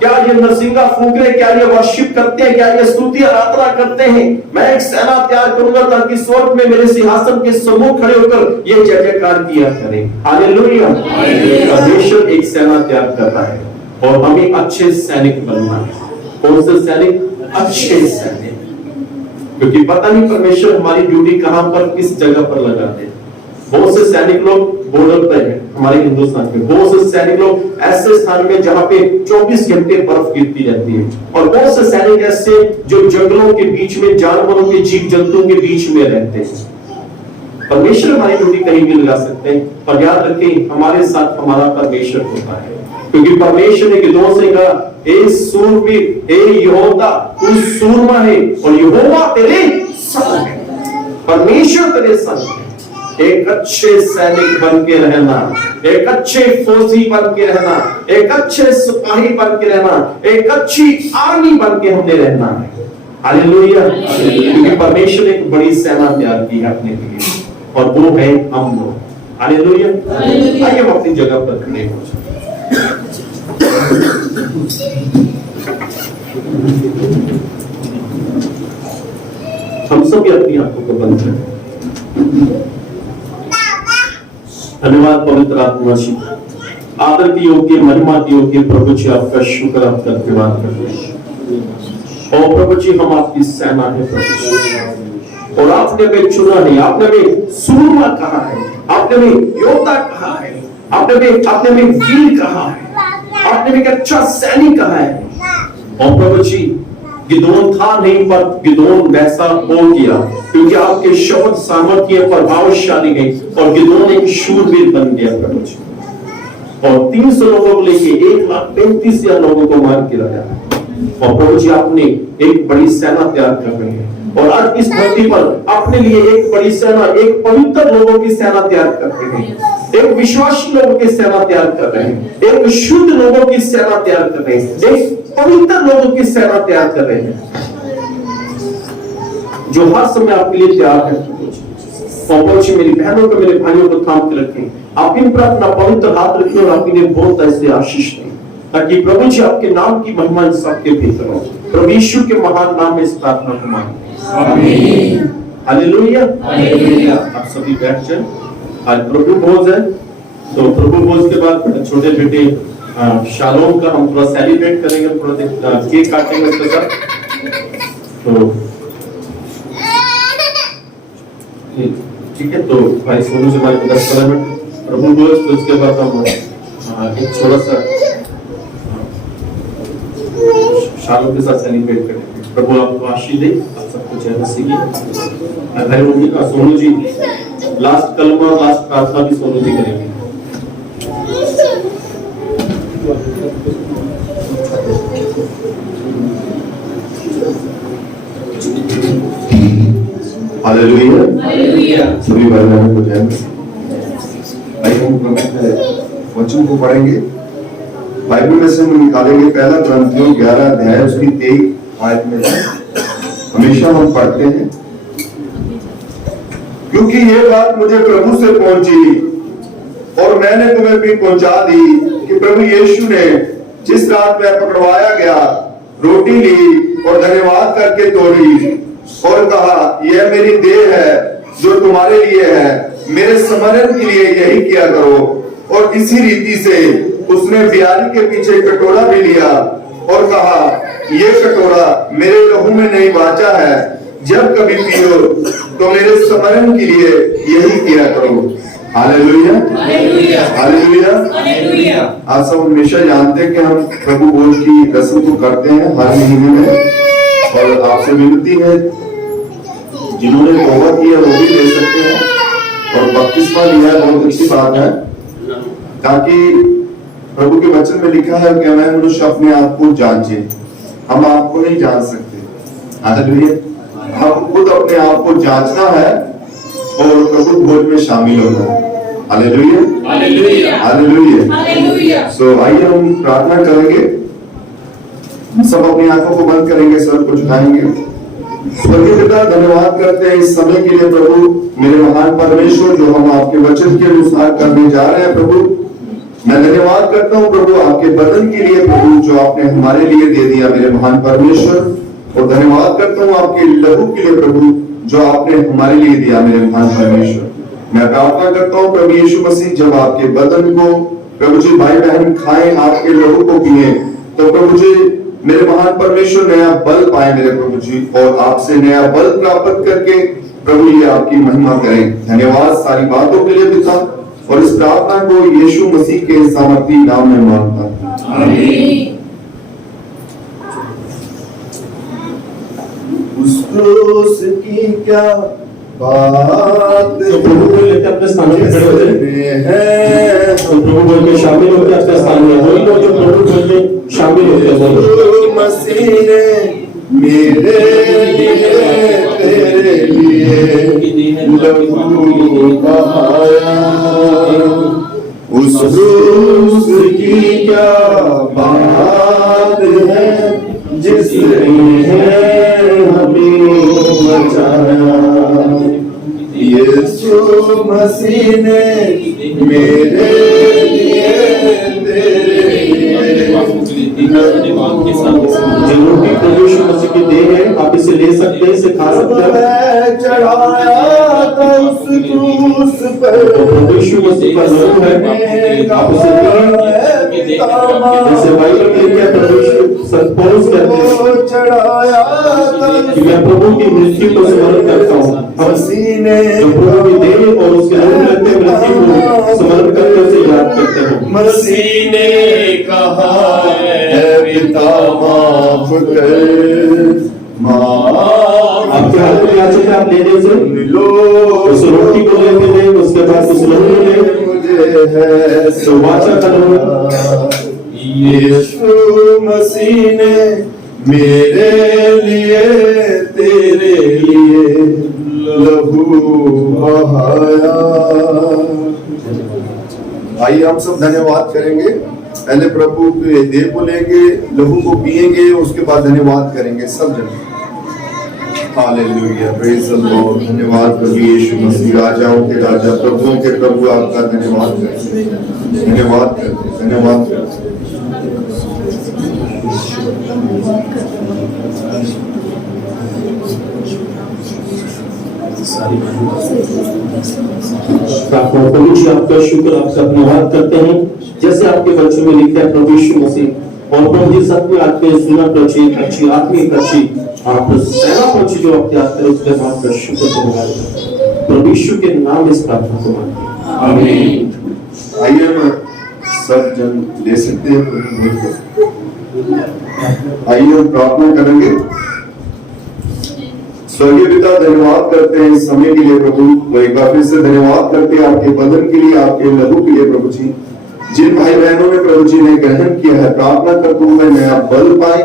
क्या ये नरसिंगा फूंक रहे, क्या ये वर्शिप करते हैं, क्या ये स्तुति आराधना करते हैं? मैं एक सेना तैयार करूंगा ताकि स्वर्ग में मेरे सिंहासन के सम्मुख खड़े होकर ये जय जयकार किया करें। हालेलुया, परमेश्वर एक सेना तैयार कर रहा है और हमें अच्छे सैनिक बनना है। कौन से सैनिक? अच्छे सैनिक। क्योंकि पता नहीं परमेश्वर हमारी ड्यूटी कहां पर किस जगह पर लगाते हैं। बहुत से सैनिक लोग बॉर्डर पर हैं हमारे हिंदुस्तान में, बहुत से सैनिक लोग ऐसे स्थान में जहां पे 24 घंटे बर्फ गिरती रहती है, और बहुत से सैनिक ऐसे जो जंगलों के बीच में, जानवरों के, जीव जंतुओं के बीच में रहते हैं। परमेश्वर हमारी ड्यूटी कहीं भी लगा सकते हैं, और याद रखें हमारे साथ हमारा परमेश्वर होता है। क्योंकि परमेश्वर ने गिदोन से कहा, ए सूरवीर, ए यहोवा तू सूरमा है और यहोवा तेरे संग है। परमेश्वर तेरे संग है। एक अच्छे सैनिक बन के रहना, एक अच्छे फौजी बन के रहना, एक अच्छे सिपाही बन के रहना, एक अच्छी आर्मी बन के हमने रहना है। हालेलुया, क्योंकि परमेश्वर ने एक बड़ी सेना तैयार की है अपने लिए और वो है हम लोग। हालेलुया, आइए हम अपनी जगह पर खड़े हो जाए। हम सब अपनी आंखों को बंद करें। धन्यवाद पवित्र आत्मा जी, आदर की योग्य, महिमा की योग्य प्रभु जी, आपका शुक्र, आपका धन्यवाद करते हैं। और प्रभु जी हम आपकी सेना है प्रभु जी, और आपने हमें चुना है, आपने हमें सूरमा कहा है, आपने हमें योद्धा कहा है, आपने हमें वीर कहा है, आपने हमें अच्छा सैनिक कहा है। और प्रभु जी गिदोन था नहीं पर गिदोन वैसा हो गया, क्योंकि आपके शब्द सामर्थ्य प्रभावशाली है और गिदोन एक शूरवीर बन गया प्रभु जी। और 300 लोगों को लेके 1,35,000 लोगों को मार गिराया। और प्रभु जी आपने एक बड़ी सेना तैयार कर रहे हैं, और आज इस धरती पर अपने लिए एक बड़ी सेना, एक पवित्र लोगों की सेना तैयार कर रहे हैं, एक विश्वासी लोगों की सेना तैयार कर रहे हैं, एक शुद्ध लोगों की सेना तैयार कर रहे हैं, एक पवित्र लोगों की सेना तैयार कर रहे हैं, जो हर समय आपके लिए तैयार है। और प्रभु जी मेरी बहनों को, मेरे भाइयों को थाम के रखें, आप इन पर अपना पवित्र हाथ रखें और आप इन्हें बहुत ऐसे आशीष दें, ताकि प्रभु जी आपके नाम की महिमा इन सबके भीतर हो। प्रभु यीशु के महान नाम में इस प्रार्थना को मांगते हैं, आमीन। Hallelujah, hallelujah. आप सभी बैठ जाएं। आज प्रभु भोज है, तो प्रभु भोज के बाद छोटे बेटे शालोम का हम थोड़ा सेलिब्रेट करेंगे, थोड़ा केक काटेंगे उसके साथ। तो ठीक है, तो भाई सोनू से हमारे 10-15 मिनट प्रभु भोज, तो उसके बाद हम एक थोड़ा सा शालोम के साथ सेलिब्रेट करेंगे। प्रभु आपको आशीष दे, आप सबको जय मसीह की। भाई सोनू जी लास्ट कलमा, लास्ट प्रार्थना भी सोनू जी करेंगे। Hallelujah, hallelujah. सभी भाई बहनों को जय मसीह। भाई हम प्रभु वचन को पढ़ेंगे, बाइबल में से हम निकालेंगे पहला ग्रंथियों 11 अध्याय उसकी 23 आयत में हमेशा हम पढ़ते हैं, क्योंकि ये बात मुझे प्रभु से पहुंची और मैंने तुम्हें भी पहुंचा दी कि प्रभु यीशु ने जिस रात में पकड़वाया गया रोटी ली और धन्यवाद करके तोड़ी और कहा, यह मेरी देह है जो तुम्हारे लिए है, मेरे स्मरण के लिए यही किया करो। और इसी रीति से उसने ब्याली के पीछे कटोरा भी लिया और कहा, ये कटोरा मेरे लहू में नहीं बाचा है, जब कभी पियो तो मेरे स्मरण के लिए यही किया करो। Hallelujah, hallelujah, hallelujah. आप सब हमेशा जानते हैं कि हम प्रभु भोज की रस्म को करते हैं हर महीने में, और आपसे विनती है जिन्होंने तौबा किया वो भी ले सकते हैं, और बपतिस्मा लिया है बहुत अच्छी बात है, ताकि प्रभु के वचन में लिखा है कि मैं मनुष्य अपने आप को जांचे, हम आपको नहीं जान सकते। हालेलुया, हम खुद अपने आप को जांचना है और प्रभु भोज में शामिल होना है। Hallelujah, hallelujah, hallelujah, hallelujah. So आइए हम प्रार्थना करेंगे, सब अपनी आंखों को बंद करेंगे, सर को झुकाएंगे। स्वर्गीय पिता, धन्यवाद करते हैं इस समय के लिए प्रभु, मेरे महान परमेश्वर, जो हम आपके वचन के अनुसार करने जा रहे हैं प्रभु। मैं धन्यवाद करता हूँ प्रभु आपके बदन के लिए प्रभु, जो आपने हमारे लिए दे दिया मेरे महान परमेश्वर, और धन्यवाद करता हूँ आपके लहू के लिए प्रभु, जो आपने हमारे लिए दिया मेरे महान परमेश्वर। मैं प्रार्थना करता हूँ प्रभु यीशु मसीह, जब आपके बदन को प्रभु जी भाई बहन खाएं, आपके लहू को पिए, तो प्रभु जी मेरे महान परमेश्वर नया बल पाए मेरे प्रभु जी, और आपसे नया बल प्राप्त करके प्रभु ये आपकी महिमा करें। धन्यवाद सारी बातों के लिए पिता, और इस प्रार्थना को यीशु मसीह के सामर्थी नाम में मांगता हूं, आमीन। उस क्रूस की क्या बात, तो प्रभु को लेकर अपने स्थान पे खड़े हो जाए, तो प्रभु बोल के शामिल होकर अपने स्थान में, वही लोग जो प्रभु बोल के शामिल होते हैं। मसीह ने मेरे लिए तेरे लिए लहू बहाया, उस क्रूस की क्या बात है जिसने हमें बचाया। यीशु मसीह ने मेरे लिए तेरे जिन्होंने प्रभु यीशु मसीह की देह है, आप इसे ले सकते हैं, इसे खा सकते हैं। चढ़ाया था उस क्रूस पर, प्रभु यीशु मसीह का नाम है, आप उसे जैसे बाइबल में लिखा है, प्रभु यीशु पौलुस कहते हैं चढ़ाया था कि मैं प्रभु की मृत्यु को स्मरण करता हूँ। हम जो प्रभु की देह और उसके नाम लेते हैं, मृत्यु को स्मरण करके उसे याद करते हैं। मसीह ने कहा है पिता माफ कर, आपके हाथ में याचक है, आप ले दे उस रोटी को लेके दे, उसके बाद उस लहू को ले, मुझे है सुवाचा करो। यीशु मसीह ने मेरे लिए तेरे लिए लहू बहाया। आइए हम सब धन्यवाद करेंगे, पहले प्रभु के देह को लेंगे, लहू को पिएंगे, उसके बाद धन्यवाद करेंगे सब जन। Hallelujah, praise the Lord. धन्यवाद प्रभु यीशु मसीह, राजाओं के राजा, प्रभुओं के प्रभु, आपका धन्यवाद करते हैं, धन्यवाद करते हैं, धन्यवाद करते हैं। प्रभु जी आपका शुक्र, आपका धन्यवाद करते हैं, जैसे आपके वचन में लिखा है प्रभु यीशु मसीह, और प्रभु जी सत्य आपके सुना प्रची अच्छी आत्मिक अच्छी आप सेवा पहुंची जो आपके हाथ में, उसके नाम का शुक्र धन्यवाद प्रभु यीशु के नाम में इस प्रार्थना को मांगते हैं, आमीन। आइए हम सब जन ले सकते हैं, आइए हम प्रार्थना करेंगे। स्वर्गीय पिता, धन्यवाद करते हैं इस समय के लिए प्रभु, वो एक बार फिर से धन्यवाद करते हैं आपके बदन के लिए, आपके लहू के लिए प्रभु जी। जिन भाई बहनों ने प्रभु जी ने ग्रहण किया है, प्रार्थना करता हूँ मैं नया बल पाए,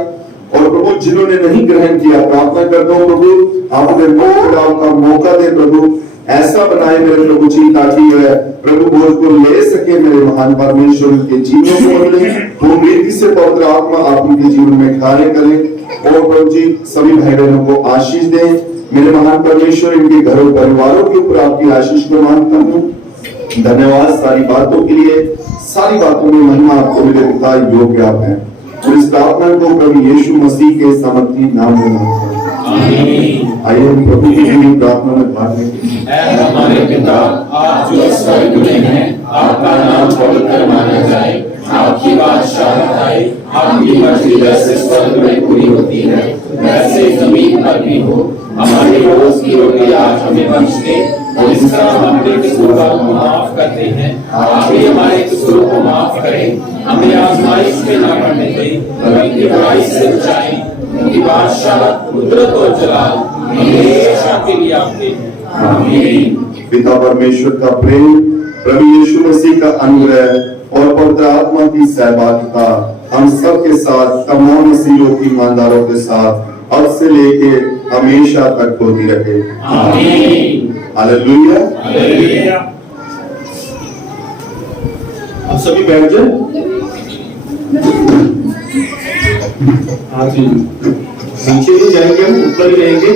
और प्रभु जिन्होंने नहीं ग्रहण किया, प्रार्थना करता हूँ प्रभु आप उन्हें का मौका दे प्रभु, ऐसा बनाए मेरे प्रभु जी, ताकि वह प्रभु भोज को ले सके मेरे महान परमेश्वर के जीवन को बदले, वो मृत्यु से पवित्र आत्मा आप उनके जीवन में कार्य करें, और प्रभु जी सभी भाई बहनों को आशीष दें मेरे महान परमेश्वर, इनके घरों परिवारों के ऊपर आपकी आशीष को मांगता हूँ। धन्यवाद सारी बातों के लिए, सारी बातों में महिमा आपको मेरे पिता योग्य आप हैं, और इस प्रार्थना को प्रभु यीशु मसीह के सामर्थी नाम में मांगता हूं, आमीन। आइए हम प्रभु की जीवन प्रार्थना में भाग लें। ऐ हमारे पिता, आप जो स्वर्ग में हैं, आपका नाम पवित्र माना जाए, आपकी बादशाहत आए, आपकी मर्जी जैसे स्वर्ग में पूरी होती है वैसे जमीन पर भी हो। हमारे रोज की रोटी आज हमें बख्श दे, और इस तरह हम अपने कसूरवारों को माफ करते हैं, आप भी हमारे कसूरों को माफ करें। हमें आजमाइश में ना पड़ने दें, बल्कि बुराई से बचाएं। उनकी बादशाहत, कुदरत और जलाल हमेशा के लिए आपके हैं। आमीन। पिता परमेश्वर का प्रेम, प्रभु यीशु मसीह का अनुग्रह और पवित्र आत्मा की सहभागिता हम सब के साथ, तमाम मसीहों की ईमानदारों के साथ अब से लेके हमेशा तक होती रहे। आमीन। हालेलुया। हालेलुया। आप सभी बैठ जाए। हाँ जी, नीचे नहीं जाएंगे, हम ऊपर ही रहेंगे।